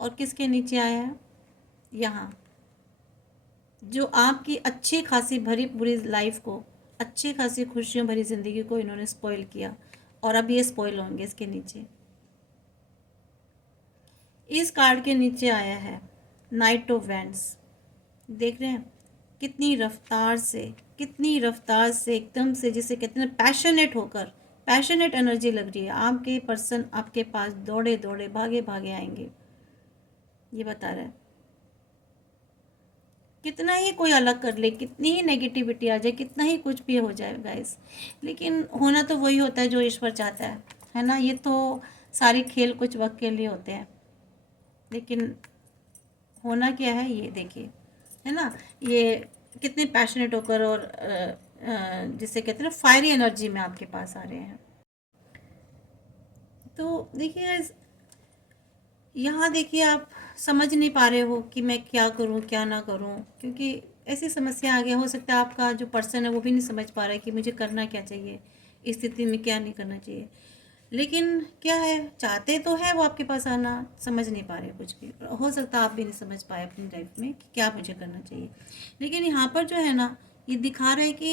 और किसके नीचे आया है? यहाँ, जो आपकी अच्छी खासी भरी पूरी लाइफ को, अच्छी खासी खुशियों भरी ज़िंदगी को इन्होंने स्पॉइल किया, और अब ये स्पॉइल होंगे इसके नीचे। इस कार्ड के नीचे आया है नाइट ऑफ वैंड्स। देख रहे हैं कितनी रफ्तार से, कितनी रफ्तार से, एकदम से जिसे कहते हैं पैशनेट होकर पैशनेट एनर्जी लग रही है। आपके पर्सन आपके पास दौड़े दौड़े भागे भागे आएंगे, ये बता रहा है। कितना ही कोई अलग कर ले, कितनी ही नेगेटिविटी आ जाए, कितना ही कुछ भी हो जाए गाइस, लेकिन होना तो वही होता है जो ईश्वर चाहता है ना। ये तो सारे खेल कुछ वक्त के लिए होते हैं, लेकिन होना क्या है ये देखिए, है ना। ये कितने पैशनेट होकर और जिसे कहते हैं ना फायरी एनर्जी में आपके पास आ रहे हैं। तो देखिए यहाँ देखिए, आप समझ नहीं पा रहे हो कि मैं क्या करूँ क्या ना करूँ, क्योंकि ऐसी समस्या आगे हो सकता है आपका जो पर्सन है वो भी नहीं समझ पा रहा है कि मुझे करना क्या चाहिए, इस स्थिति में क्या नहीं करना चाहिए। लेकिन क्या है, चाहते तो है वो आपके पास आना, समझ नहीं पा रहे कुछ भी। हो सकता है आप भी नहीं समझ पाए अपनी लाइफ में कि क्या मुझे करना चाहिए। लेकिन यहाँ पर जो है ना, ये दिखा रहा है कि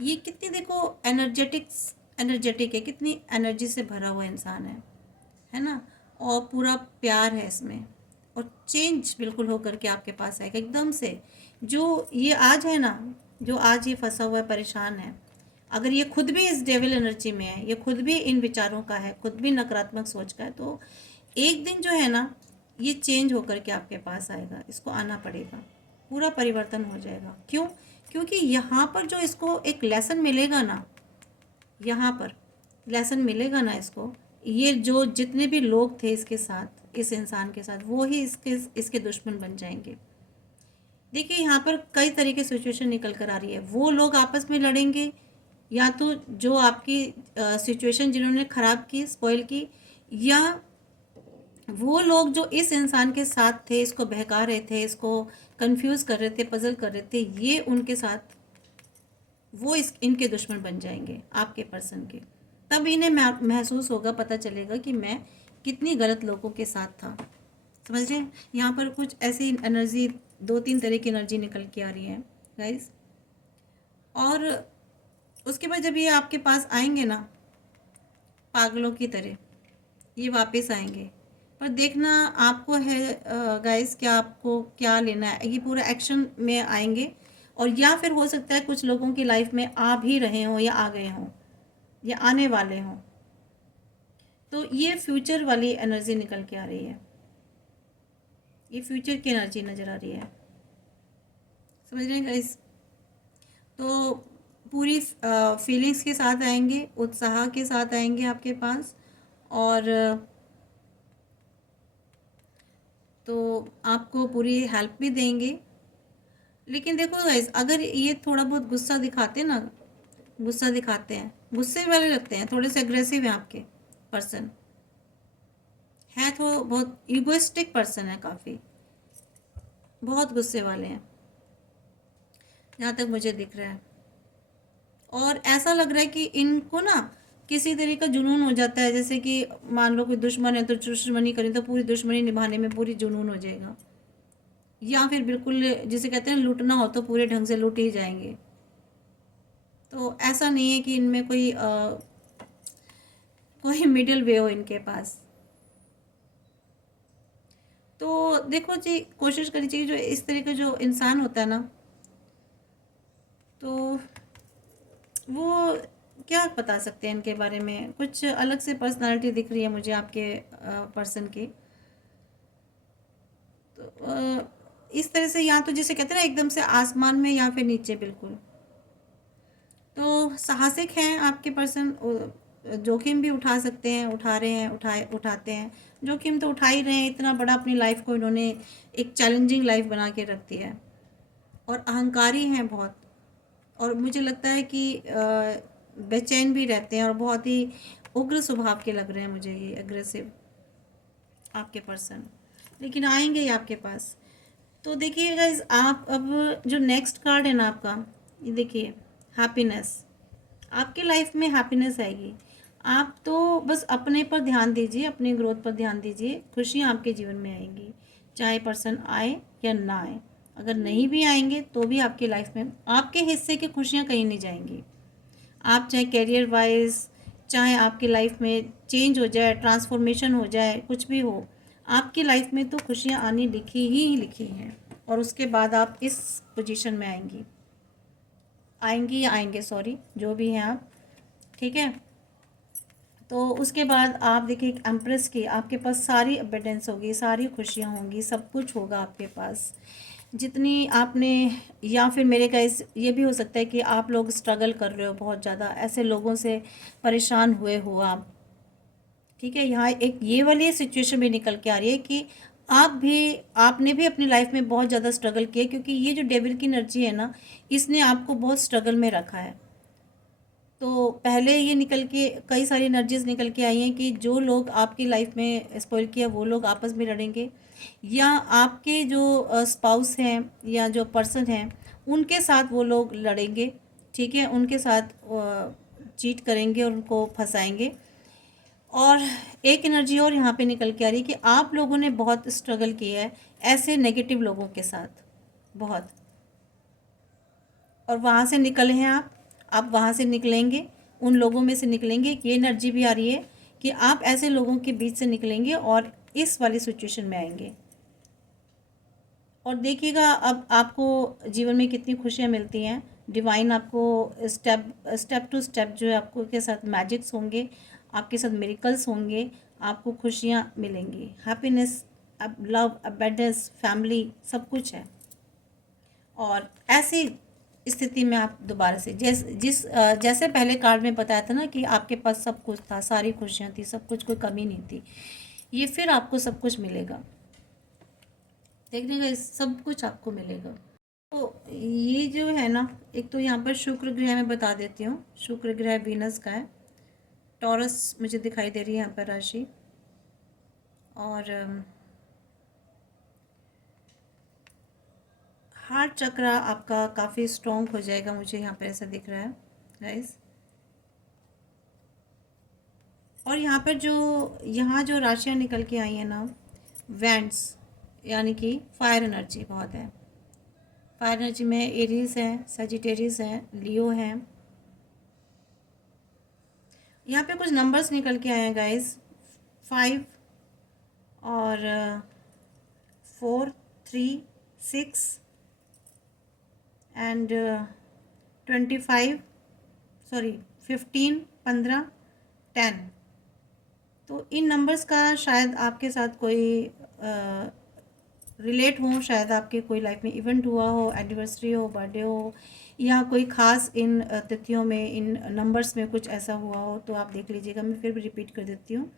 ये कितनी देखो एनर्जेटिक है, कितनी एनर्जी से भरा हुआ इंसान है ना। और पूरा प्यार है इसमें, और चेंज बिल्कुल होकर के आपके पास आएगा एकदम से। जो ये आज है ना, जो आज ये फंसा हुआ है, परेशान है, अगर ये खुद भी इस डेविल एनर्जी में है, ये खुद भी इन विचारों का है, खुद भी नकारात्मक सोच का है, तो एक दिन जो है ना ये चेंज होकर के आपके पास आएगा। इसको आना पड़ेगा, पूरा परिवर्तन हो जाएगा। क्यों? क्योंकि यहाँ पर जो इसको एक लेसन मिलेगा ना, यहाँ पर लेसन मिलेगा ना इसको, ये जो जितने भी लोग थे इसके साथ, इस इंसान के साथ, वो ही इसके दुश्मन बन जाएंगे। देखिए यहाँ पर कई तरह की सिचुएशन निकल कर आ रही है। वो लोग आपस में लड़ेंगे, या तो जो आपकी सिचुएशन जिन्होंने ख़राब की, स्पॉइल की, या वो लोग जो इस इंसान के साथ थे, इसको बहका रहे थे, इसको कंफ्यूज कर रहे थे, पजल कर रहे थे, ये उनके साथ वो इनके दुश्मन बन जाएंगे आपके पर्सन के। तब इन्हें महसूस होगा, पता चलेगा कि मैं कितनी गलत लोगों के साथ था। समझ रहे हैं? यहाँ पर कुछ ऐसी एनर्जी, 2-3 तरह की एनर्जी निकल के आ रही है गाइस। और उसके बाद जब ये आपके पास आएंगे ना पागलों की तरह, ये वापस आएंगे, पर देखना आपको है गाइस, क्या आपको क्या लेना है। ये पूरा एक्शन में आएंगे, और या फिर हो सकता है कुछ लोगों की लाइफ में आ भी रहे हों, या आ गए हों, या आने वाले हों। तो ये फ्यूचर वाली एनर्जी निकल के आ रही है, ये फ्यूचर की एनर्जी नज़र आ रही है। समझ रहे हैं गाइस? तो पूरी फीलिंग्स के साथ आएंगे, उत्साह के साथ आएंगे आपके पास, और तो आपको पूरी हेल्प भी देंगे। लेकिन देखो गाइस, अगर ये थोड़ा बहुत गुस्सा दिखाते ना, गुस्सा दिखाते हैं, गुस्से वाले लगते हैं, थोड़े से एग्रेसिव हैं आपके पर्सन, है तो बहुत ईगोइस्टिक पर्सन है, काफ़ी बहुत गुस्से वाले हैं जहाँ तक मुझे दिख रहा है। और ऐसा लग रहा है कि इनको ना किसी तरह का जुनून हो जाता है, जैसे कि मान लो कोई दुश्मन है तो दुश्मनी करें तो पूरी दुश्मनी निभाने में पूरी जुनून हो जाएगा, या फिर बिल्कुल जिसे कहते हैं लूटना हो तो पूरे ढंग से लूट ही जाएंगे। तो ऐसा नहीं है कि इनमें कोई मिडिल वे हो इनके पास। तो देखो जी, कोशिश करनी चाहिए, जो इस तरह का जो इंसान होता है ना, तो वो क्या बता सकते हैं इनके बारे में, कुछ अलग से पर्सनालिटी दिख रही है मुझे आपके पर्सन की। तो इस तरह से, या तो जिसे कहते हैं ना एकदम से आसमान में, या फिर नीचे बिल्कुल। तो साहसिक हैं आपके पर्सन, जोखिम भी उठा सकते हैं, उठा रहे हैं, उठाते हैं जोखिम, तो उठा ही रहे हैं। इतना बड़ा अपनी लाइफ को इन्होंने एक चैलेंजिंग लाइफ बना के रख दिया है, और अहंकारी हैं बहुत, और मुझे लगता है कि बेचैन भी रहते हैं, और बहुत ही उग्र स्वभाव के लग रहे हैं मुझे ये एग्रेसिव आपके पर्सन। लेकिन आएंगे ही आपके पास। तो देखिए गाइस, आप अब जो नेक्स्ट कार्ड है ना आपका, ये देखिए, हैप्पीनेस। आपकी लाइफ में हैप्पीनेस आएगी। आप तो बस अपने पर ध्यान दीजिए, अपने ग्रोथ पर ध्यान दीजिए, खुशियाँ आपके जीवन में आएंगी, चाहे पर्सन आए या ना आए। अगर नहीं भी आएंगे तो भी आपकी लाइफ में आपके हिस्से की खुशियाँ कहीं नहीं जाएंगी। आप चाहे करियर वाइज, चाहे आपकी लाइफ में चेंज हो जाए, ट्रांसफॉर्मेशन हो जाए, कुछ भी हो, आपकी लाइफ में तो खुशियाँ आनी लिखी हैं, और उसके बाद आप इस पोजीशन में आएंगी या आएंगे, सॉरी, जो भी हैं आप, ठीक है। तो उसके बाद आप देखिए एम्प्रेस की, आपके पास सारी अबेंडेंस होगी, सारी खुशियाँ होंगी, सब कुछ होगा आपके पास जितनी आपने, या फिर मेरे केस ये भी हो सकता है कि आप लोग स्ट्रगल कर रहे हो बहुत ज़्यादा, ऐसे लोगों से परेशान हुए हो आप। ठीक है, यहाँ एक ये वाली सिचुएशन भी निकल के आ रही है कि आपने भी अपनी लाइफ में बहुत ज़्यादा स्ट्रगल किया, क्योंकि ये जो डेविल की एनर्जी है ना, इसने आपको बहुत स्ट्रगल में रखा है। तो पहले ये निकल के कई सारी एनर्जीज निकल के आई हैं कि जो लोग आपकी लाइफ में स्पॉइल किया वो लोग आपस में लड़ेंगे, या आपके जो स्पाउस हैं या जो पर्सन हैं उनके साथ वो लोग लड़ेंगे। ठीक है, उनके साथ चीट करेंगे और उनको फंसाएंगे। और एक एनर्जी और यहाँ पे निकल के आ रही है कि आप लोगों ने बहुत स्ट्रगल किया है ऐसे नेगेटिव लोगों के साथ, बहुत, और वहाँ से निकले हैं आप वहाँ से निकलेंगे, उन लोगों में से निकलेंगे। ये एनर्जी भी आ रही है कि आप ऐसे लोगों के बीच से निकलेंगे और इस वाली सिचुएशन में आएंगे। और देखिएगा अब आपको जीवन में कितनी खुशियाँ मिलती हैं। डिवाइन आपको स्टेप टू स्टेप जो है आपको के साथ मैजिक्स होंगे, आपके साथ मिरेकल्स होंगे, आपको खुशियाँ मिलेंगी, हैप्पीनेस, लव, अबंडेंस, फैमिली, सब कुछ है। और ऐसी स्थिति में आप दोबारा से जैसे पहले कार्ड में बताया था ना कि आपके पास सब कुछ था, सारी खुशियाँ थी, सब कुछ, कोई कमी नहीं थी, ये फिर आपको सब कुछ मिलेगा। देखने का सब कुछ आपको मिलेगा। तो ये जो है ना, एक तो यहाँ पर शुक्र ग्रह में बता देती हूँ, शुक्र ग्रह वीनस का है, टॉरस मुझे दिखाई दे रही है यहाँ पर राशि। और हार्ट चक्र आपका काफ़ी स्ट्रॉन्ग हो जाएगा, मुझे यहाँ पर ऐसा दिख रहा है गाइस। और यहाँ पर यहाँ जो राशियाँ निकल के आई हैं ना, वेंट्स, यानी कि फायर एनर्जी बहुत है। फायर एनर्जी में एरीज है, सजिटेरियस है, लियो है। यहाँ पे कुछ नंबर्स निकल के आए हैं गाइस, 5 और 4, 3, 6 एंड 25, सॉरी 15, 15, 10। तो इन नंबर्स का शायद आपके साथ कोई रिलेट हो, शायद आपके कोई लाइफ में इवेंट हुआ हो, एनिवर्सरी हो, बर्थडे हो, या कोई ख़ास इन तिथियों में, इन नंबर्स में कुछ ऐसा हुआ हो, तो आप देख लीजिएगा। मैं फिर भी रिपीट कर देती हूँ।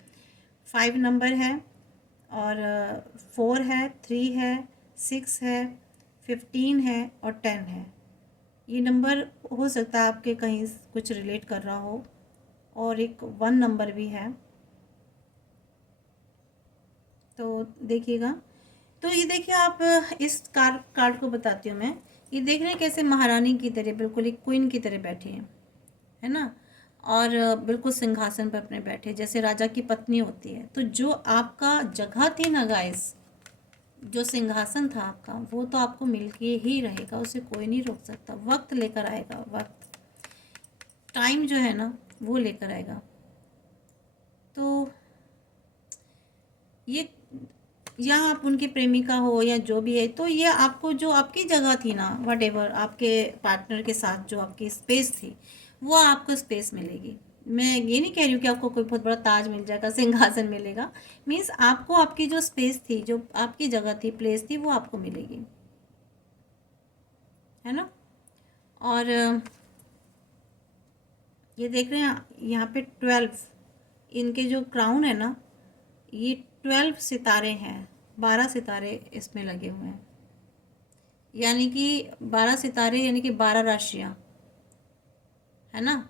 5 नंबर है, और 4 है, 3 है, 6 है, 15 है और 10 है। ये नंबर हो सकता है आपके कहीं कुछ रिलेट कर रहा हो। और एक 1 नंबर भी है, तो देखिएगा। तो ये देखिए, आप इस कार्ड को बताती हूँ मैं। ये देख रहे हैं कैसे महारानी की तरह, बिल्कुल एक क्वीन की तरह बैठी हैं, है ना, और बिल्कुल सिंहासन पर अपने बैठे, जैसे राजा की पत्नी होती है। तो जो आपका जगह थी ना गाइस, जो सिंहासन था आपका, वो तो आपको मिल के ही रहेगा, उसे कोई नहीं रोक सकता। वक्त लेकर आएगा, वक्त, टाइम जो है ना वो लेकर आएगा। तो ये, या आप उनकी प्रेमिका हो या जो भी है, तो ये आपको जो आपकी जगह थी ना, वट एवर, आपके पार्टनर के साथ जो आपकी स्पेस थी, वो आपको स्पेस मिलेगी। मैं ये नहीं कह रही हूँ कि आपको कोई बहुत बड़ा ताज मिल जाएगा, सिंहासन मिलेगा। मीन्स आपको आपकी जो स्पेस थी, जो आपकी जगह थी, प्लेस थी, वो आपको मिलेगी, है ना। और ये देख रहे हैं यहाँ पे 12, इनके जो क्राउन है ना, ये 12 सितारे हैं, 12 सितारे इसमें लगे हुए हैं, यानी कि 12 सितारे, यानी कि 12 राशियाँ, है ना।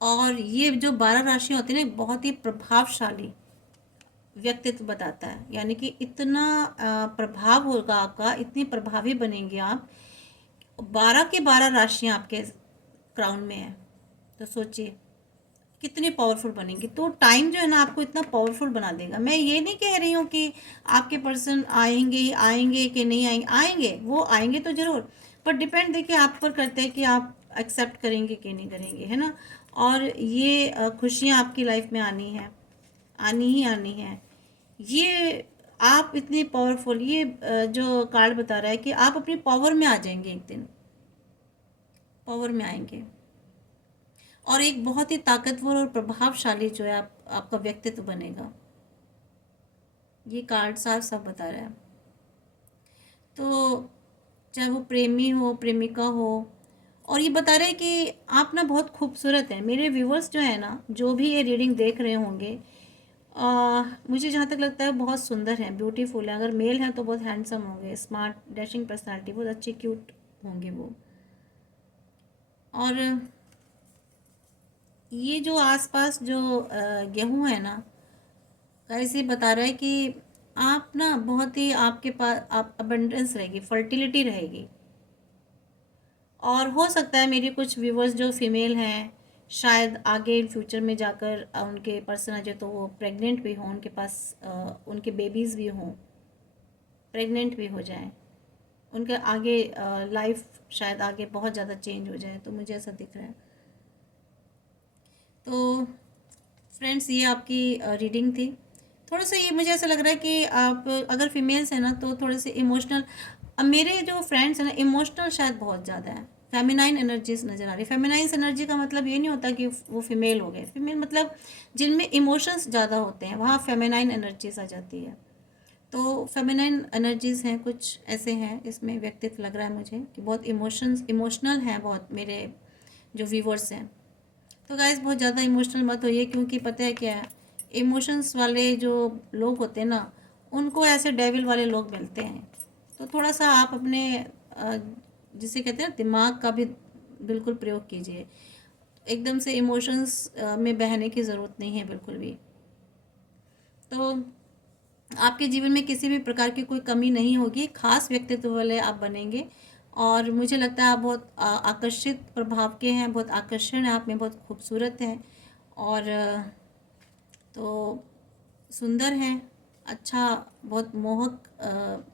और ये जो 12 राशियाँ होती हैं ना, बहुत ही प्रभावशाली व्यक्तित्व बताता है, यानी कि इतना प्रभाव होगा आपका, इतनी प्रभावी बनेंगे आप। 12 की 12 राशियाँ आपके क्राउन में है, तो सोचिए कितनी पावरफुल बनेंगी। तो टाइम जो है ना आपको इतना पावरफुल बना देगा। मैं ये नहीं कह रही हूँ कि आपके पर्सन आएंगे ही आएंगे कि नहीं आएंगे, आएंगे, वो आएंगे तो ज़रूर, पर डिपेंड देखिए आप पर करते हैं कि आप एक्सेप्ट करेंगे कि नहीं करेंगे, है ना। और ये खुशियाँ आपकी लाइफ में आनी है, आनी ही आनी है। ये आप इतनी पावरफुल, ये जो कार्ड बता रहा है कि आप अपनी पावर में आ जाएंगे, एक दिन पावर में आएंगे। और एक बहुत ही ताकतवर और प्रभावशाली जो है आपका व्यक्तित्व बनेगा। ये कार्ड साफ साफ बता रहा है। तो चाहे वो प्रेमी हो, प्रेमिका हो, और ये बता रहे हैं कि आप ना बहुत खूबसूरत हैं। मेरे व्यूवर्स जो है ना, जो भी ये रीडिंग देख रहे होंगे, मुझे जहाँ तक लगता है बहुत सुंदर हैं, ब्यूटीफुल हैं। अगर मेल हैं तो बहुत हैंडसम होंगे, स्मार्ट, डैशिंग पर्सनालिटी, बहुत अच्छे क्यूट होंगे वो। और ये जो आसपास जो गेहूँ है ना, ऐसे बता रहा है कि आप ना बहुत ही, आपके पास आप अबंडेंस रहेगी, फर्टिलिटी रहेगी। और हो सकता है मेरी कुछ व्यूवर्स जो फीमेल हैं, शायद आगे फ्यूचर में जाकर उनके पर्सन आ जाए तो वो प्रेग्नेंट भी हों, उनके पास उनके बेबीज़ भी हों, प्रेग्नेंट भी हो जाएं, उनके आगे लाइफ शायद आगे बहुत ज़्यादा चेंज हो जाए, तो मुझे ऐसा दिख रहा है। तो फ्रेंड्स, ये आपकी रीडिंग थी। थोड़ा सा ये मुझे ऐसा लग रहा है कि आप अगर फीमेल्स हैं ना तो थोड़े से इमोशनल, अब मेरे जो फ्रेंड्स हैं ना इमोशनल शायद बहुत ज़्यादा है। फेमिनाइन एनर्जीज नज़र आ रही है। फेमिनाइन एनर्जी का मतलब ये नहीं होता कि वो फीमेल हो गए। फीमेल मतलब जिनमें इमोशंस ज़्यादा होते हैं, वहाँ फेमिनाइन एनर्जीज आ जाती है। तो फेमिनाइन एनर्जीज़ हैं, कुछ ऐसे हैं इसमें व्यक्तित्व लग रहा है मुझे कि बहुत इमोशनल हैं बहुत मेरे जो व्यूवर्स हैं। तो गाइस बहुत ज़्यादा इमोशनल मत होइए, क्योंकि पता है क्या है, इमोशंस वाले जो लोग होते हैं ना, उनको ऐसे डेविल वाले लोग मिलते हैं। तो थोड़ा सा आप अपने जिसे कहते हैं दिमाग का भी बिल्कुल प्रयोग कीजिए। एकदम से इमोशंस में बहने की ज़रूरत नहीं है बिल्कुल भी। तो आपके जीवन में किसी भी प्रकार की कोई कमी नहीं होगी, खास व्यक्तित्व वाले आप बनेंगे। और मुझे लगता है आप बहुत आकर्षित प्रभाव के हैं, बहुत आकर्षण है आप में, बहुत खूबसूरत हैं, और तो सुंदर हैं, अच्छा, बहुत मोहक,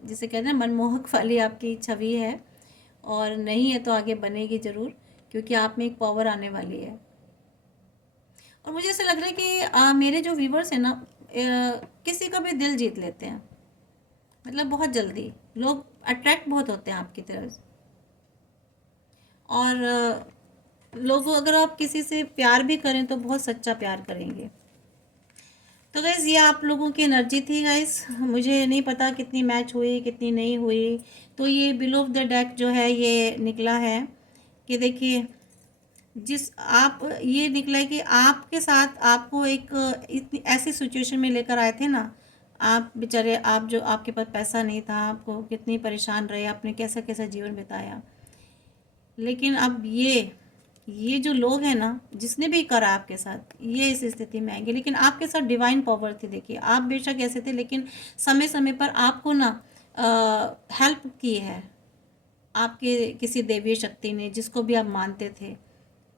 जिसे कहते हैं मनमोहक वाली आपकी छवि है। और नहीं है तो आगे बनेगी ज़रूर, क्योंकि आप में एक पावर आने वाली है। और मुझे ऐसा लग रहा है कि मेरे जो व्यूवर्स हैं ना, किसी का भी दिल जीत लेते हैं, मतलब बहुत जल्दी लोग अट्रैक्ट बहुत होते हैं आपकी तरफ। और लोगों, अगर आप किसी से प्यार भी करें तो बहुत सच्चा प्यार करेंगे। तो गैस ये आप लोगों की एनर्जी थी गाइस, मुझे नहीं पता कितनी मैच हुई कितनी नहीं हुई। तो ये बिलो ऑफ द डेक जो है ये निकला है कि देखिए, जिस आप ये निकला है कि आपके साथ आपको एक इतनी ऐसी सिचुएशन में लेकर आए थे ना, आप बेचारे, आप जो आपके पास पैसा नहीं था, आपको कितनी परेशान रहे, आपने कैसा कैसा जीवन बिताया। लेकिन अब ये जो लोग हैं ना, जिसने भी करा आपके साथ, ये इस स्थिति में आएंगे। लेकिन आपके साथ डिवाइन पावर थी। देखिए, आप बेशक ऐसे थे, लेकिन समय समय पर आपको ना हेल्प की है आपके किसी देवीय शक्ति ने, जिसको भी आप मानते थे,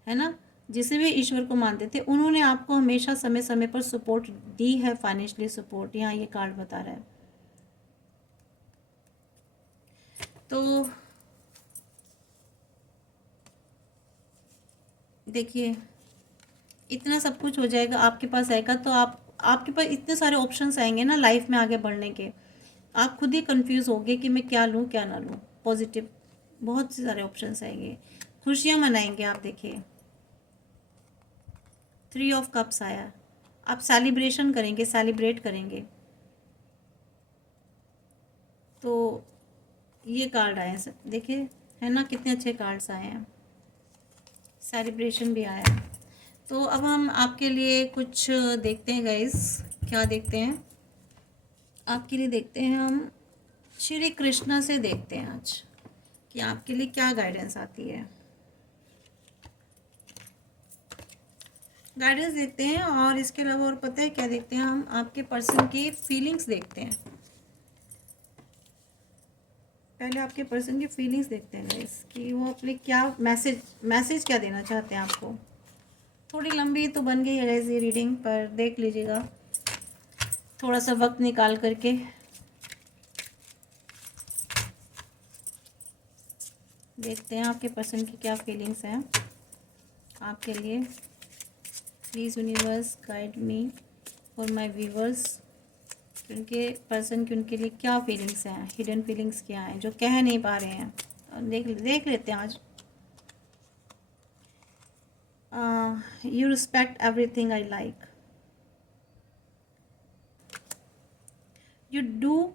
है ना, जिसे भी ईश्वर को मानते थे, उन्होंने आपको हमेशा समय समय पर सपोर्ट दी है, फाइनेंशियली सपोर्ट, यहाँ ये कार्ड बता रहा है। तो देखिए, इतना सब कुछ हो जाएगा, आपके पास आएगा तो आपके पास इतने सारे ऑप्शंस आएंगे ना लाइफ में आगे बढ़ने के, आप खुद ही कंफ्यूज होगे कि मैं क्या लूँ क्या ना लूँ। पॉजिटिव बहुत से सारे ऑप्शंस आएंगे, खुशियाँ मनाएंगे आप। देखिए, 3 ऑफ कप्स आया, आप सेलिब्रेशन करेंगे, सेलिब्रेट करेंगे। तो ये कार्ड आए हैं, देखिए, है ना, कितने अच्छे कार्ड्स आए हैं। सेलिब्रेशन भी आया है। तो अब हम आपके लिए कुछ देखते हैं गाइस, क्या देखते हैं आपके लिए, देखते हैं हम श्री कृष्णा से, देखते हैं आज कि आपके लिए क्या गाइडेंस आती है। गाइडेंस देखते हैं, और इसके अलावा और पता है क्या देखते हैं, हम आपके पर्सन की फीलिंग्स देखते हैं। पहले आपके पर्सन की फीलिंग्स देखते हैं गाइस, कि वो अपने क्या मैसेज क्या देना चाहते हैं आपको। थोड़ी लंबी तो बन गई है गाइस ये रीडिंग, पर देख लीजिएगा थोड़ा सा वक्त निकाल करके। देखते हैं आपके पर्सन की क्या फीलिंग्स हैं आपके लिए। Please universe guide me for my viewers, उनके पर्सन की, उनके लिए क्या फीलिंग्स हैं, हिडन फीलिंग्स क्या हैं जो कह नहीं पा रहे हैं। और देख लेते हैं आज। You respect everything I like. You do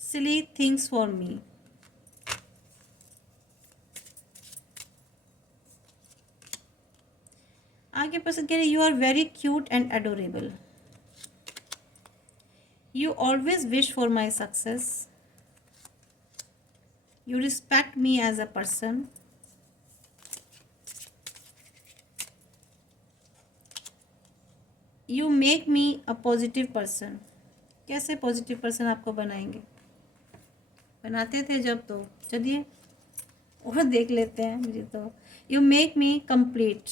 silly things for me. आगे पसंद करें, you are very cute and adorable. You always wish for my success. You respect me as a person. You make me a positive person. कैसे positive person आपको बनाएंगे? बनाते थे जब, तो चलिए और देख लेते हैं। मुझे तो you make me complete.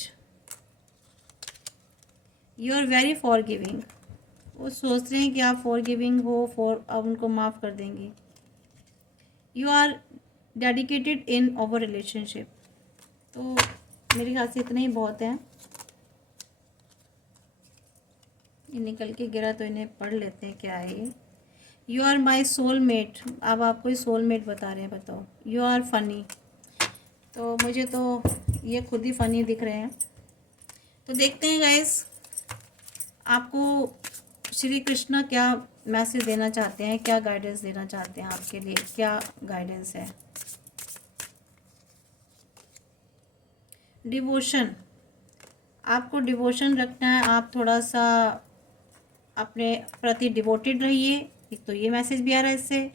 You are very forgiving. वो सोच रहे हैं कि आप फॉर गिविंग हो, अब उनको माफ़ कर देंगी। You are dedicated in our relationship. तो मेरे ख्याल से इतना ही बहुत है। ये निकल के गिरा तो इन्हें पढ़ लेते हैं क्या है ये। You are my soulmate. अब आप कोई सोलमेट बता रहे हैं, बताओ। You are funny. तो मुझे तो ये खुद ही फ़नी दिख रहे हैं। तो देखते हैं गाइस, आपको श्री कृष्णा क्या मैसेज देना चाहते हैं, क्या गाइडेंस देना चाहते हैं, आपके लिए क्या गाइडेंस है। डिवोशन, आपको डिवोशन रखना है। आप थोड़ा सा अपने प्रति डिवोटेड रहिए। एक तो ये मैसेज भी आ रहा है इससे।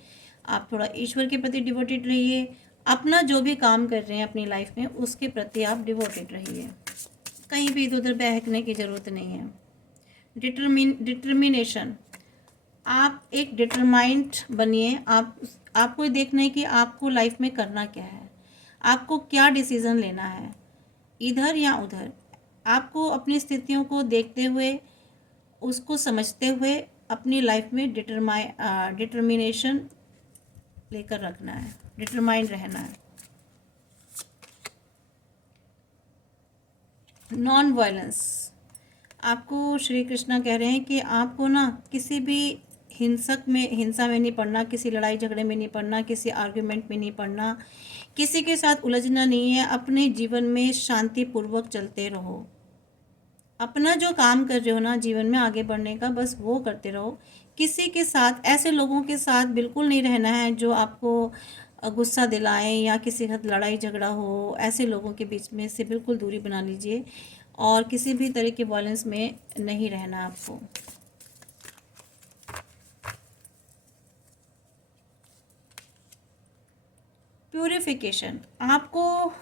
आप थोड़ा ईश्वर के प्रति डिवोटेड रहिए। अपना जो भी काम कर रहे हैं अपनी लाइफ में, उसके प्रति आप डिवोटेड रहिए। कहीं भी इधर उधर बहकने की ज़रूरत नहीं है। डिटर्मिनेशन, आप एक डिटरमाइंड बनिए। आपको देखना है कि आपको लाइफ में करना क्या है, आपको क्या डिसीज़न लेना है, इधर या उधर। आपको अपनी स्थितियों को देखते हुए, उसको समझते हुए अपनी लाइफ में डिटर्मिनेशन लेकर रखना है, डिटरमाइंड रहना है। नॉन वायलेंस, आपको श्री कृष्णा कह रहे हैं कि आपको ना किसी भी हिंसा में नहीं पड़ना, किसी लड़ाई झगड़े में नहीं पड़ना, किसी आर्ग्यूमेंट में नहीं पड़ना, किसी के साथ उलझना नहीं है। अपने जीवन में शांतिपूर्वक चलते रहो। अपना जो काम कर रहे हो ना जीवन में आगे बढ़ने का, बस वो करते रहो। किसी के साथ, ऐसे लोगों के साथ बिल्कुल नहीं रहना है जो आपको गुस्सा दिलाएं या किसी के साथ लड़ाई झगड़ा हो। ऐसे लोगों के बीच में से बिल्कुल दूरी बना लीजिए और किसी भी तरह के वायलेंस में नहीं रहना आपको। प्यूरिफिकेशन, आपको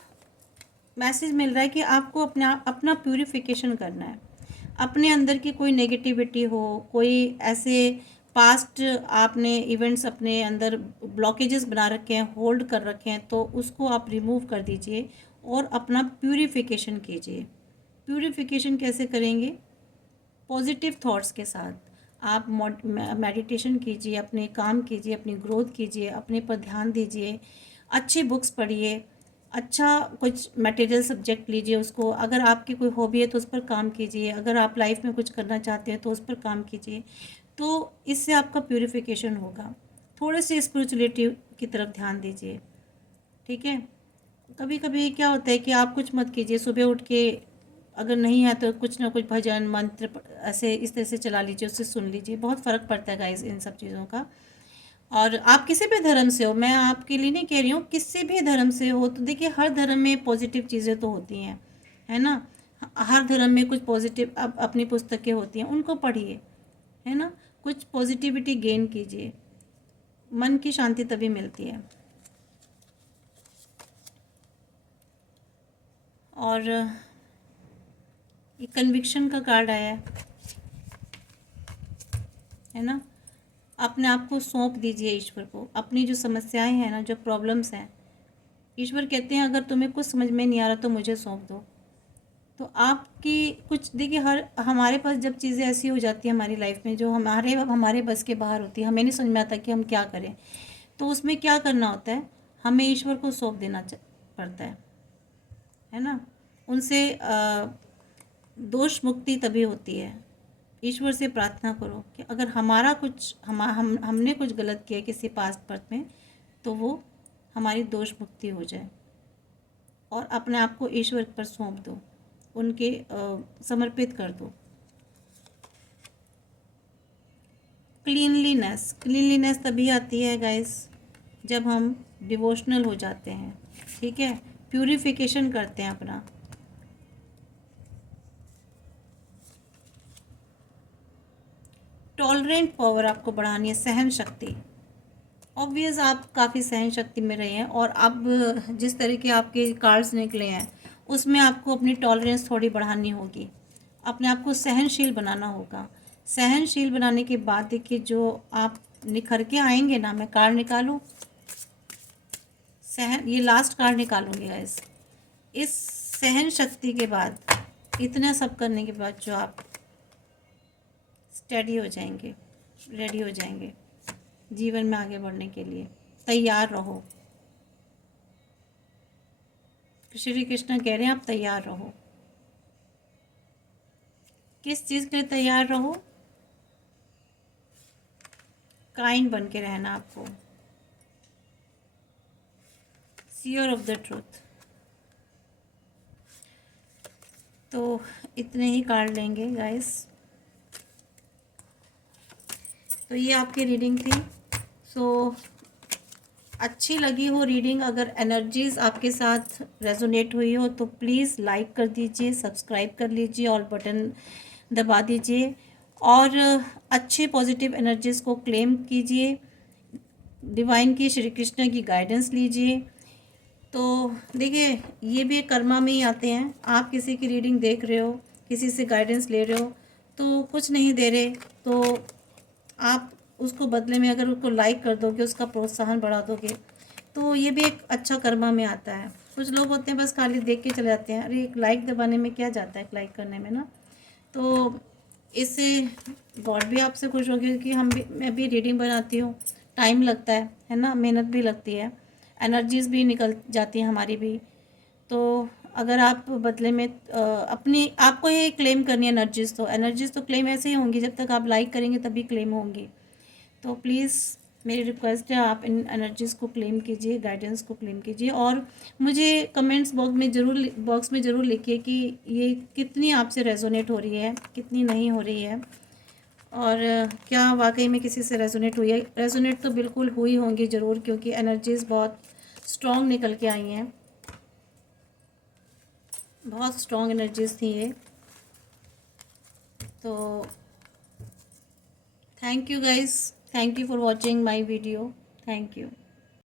मैसेज मिल रहा है कि आपको अपना प्यूरिफिकेशन करना है। अपने अंदर की कोई नेगेटिविटी हो, कोई ऐसे पास्ट आपने इवेंट्स अपने अंदर ब्लॉकेजेस बना रखे हैं, होल्ड कर रखे हैं, तो उसको आप रिमूव कर दीजिए और अपना प्यूरिफिकेशन कीजिए। प्यूरिफिकेशन कैसे करेंगे? पॉजिटिव थॉट्स के साथ। आप मेडिटेशन कीजिए, अपने काम कीजिए, अपनी ग्रोथ कीजिए, अपने पर ध्यान दीजिए, अच्छी बुक्स पढ़िए, अच्छा कुछ मटेरियल सब्जेक्ट लीजिए उसको। अगर आपकी कोई हॉबी है तो उस पर काम कीजिए। अगर आप लाइफ में कुछ करना चाहते हैं तो उस पर काम कीजिए। तो इससे आपका प्यूरिफिकेशन होगा। थोड़े से स्पिरिचुअलिटी की तरफ ध्यान दीजिए, ठीक है। कभी कभी क्या होता है कि आप कुछ मत कीजिए, सुबह उठ के अगर नहीं है तो कुछ ना कुछ भजन मंत्र ऐसे इस तरह से चला लीजिए, उससे सुन लीजिए। बहुत फ़र्क पड़ता है गाइस इन सब चीज़ों का। और आप किसी भी धर्म से हो, मैं आपके लिए नहीं कह रही हूँ, किसी भी धर्म से हो, तो देखिए हर धर्म में पॉजिटिव चीज़ें तो होती हैं, है ना। हर धर्म में कुछ पॉजिटिव अपनी पुस्तकें होती हैं, उनको पढ़िए, है ना। कुछ पॉजिटिविटी गेन कीजिए, मन की शांति तभी मिलती है। और ये कन्विक्शन का कार्ड आया है ना। अपने आप को सौंप दीजिए ईश्वर को। अपनी जो समस्याएं हैं ना, जो प्रॉब्लम्स हैं, ईश्वर कहते हैं अगर तुम्हें कुछ समझ में नहीं आ रहा तो मुझे सौंप दो। तो आपकी कुछ देखिए, हमारे पास जब चीज़ें ऐसी हो जाती हैं हमारी लाइफ में जो हमारे बस के बाहर होती है, हमें नहीं समझ में आता कि हम क्या करें, तो उसमें क्या करना होता है, हमें ईश्वर को सौंप देना पड़ता है ना। उनसे दोष मुक्ति तभी होती है। ईश्वर से प्रार्थना करो कि अगर हमारा कुछ हमने कुछ गलत किया किसी पास्ट बर्थ में, तो वो हमारी दोष मुक्ति हो जाए और अपने आप को ईश्वर पर सौंप दो। उनके समर्पित कर दो। क्लीनलीनेस तभी आती है गाइस जब हम डिवोशनल हो जाते हैं, ठीक है, प्यूरिफिकेशन करते हैं अपना। टॉलरेंट पावर आपको बढ़ानी है, सहन शक्ति। ऑब्वियस आप काफ़ी सहन शक्ति में रहे हैं, और अब जिस तरह के आपके कार्ड्स निकले हैं उसमें आपको अपनी टॉलरेंस थोड़ी बढ़ानी होगी, अपने आप को सहनशील बनाना होगा। सहनशील बनाने के बाद देखिए जो आप निखर के आएंगे ना, मैं कार्ड निकालूं, ये लास्ट कार्ड निकालूंगी गाइस। इस सहन शक्ति के बाद, इतना सब करने के बाद जो आप स्टेडी हो जाएंगे, रेडी हो जाएंगे जीवन में आगे बढ़ने के लिए। तैयार रहो, श्री कृष्ण कह रहे हैं आप तैयार रहो। किस चीज़ के लिए तैयार रहो? काइंड बन के रहना आपको, सीयर ऑफ द ट्रूथ। तो इतने ही कार्ड लेंगे गाइस। तो ये आपकी रीडिंग थी। सो अच्छी लगी हो रीडिंग, अगर एनर्जीज़ आपके साथ रेजोनेट हुई हो तो प्लीज़ लाइक कर दीजिए, सब्सक्राइब कर लीजिए, ऑल बटन दबा दीजिए, और अच्छे पॉजिटिव एनर्जीज़ को क्लेम कीजिए, डिवाइन की, श्री कृष्ण की गाइडेंस लीजिए। तो देखिए ये भी कर्मा में ही आते हैं। आप किसी की रीडिंग देख रहे हो, किसी से गाइडेंस ले रहे हो, तो कुछ नहीं दे रहे तो आप उसको बदले में अगर उसको लाइक कर दोगे, उसका प्रोत्साहन बढ़ा दोगे, तो ये भी एक अच्छा कर्मा में आता है। कुछ लोग होते हैं बस खाली देख के चले जाते हैं, अरे एक लाइक दबाने में क्या जाता है, एक लाइक करने में ना। तो इससे गॉड भी आपसे खुश हो गया कि मैं भी रीडिंग बनाती हूँ, टाइम लगता है ना, मेहनत भी लगती है, एनर्जीज़ भी निकल जाती हैं हमारी भी। तो अगर आप बदले में अपनी आपको ये क्लेम करनी है एनर्जीज़ तो क्लेम ऐसे ही होंगी, जब तक आप लाइक करेंगे तभी क्लेम होंगी। तो प्लीज़ मेरी रिक्वेस्ट है आप इन एनर्जीज़ को क्लेम कीजिए, गाइडेंस को क्लेम कीजिए, और मुझे कमेंट्स बॉक्स में ज़रूर लिखिए कि ये कितनी आपसे रेजोनेट हो रही है, कितनी नहीं हो रही है, और क्या वाकई में किसी से रेजोनेट हुई है। रेजोनेट तो बिल्कुल हुई होंगी ज़रूर, क्योंकि एनर्जीज़ बहुत स्ट्रॉन्ग निकल के आई हैं, बहुत स्ट्रॉन्ग एनर्जीज़ थी ये। तो thank you guys, thank you for watching my video, thank you.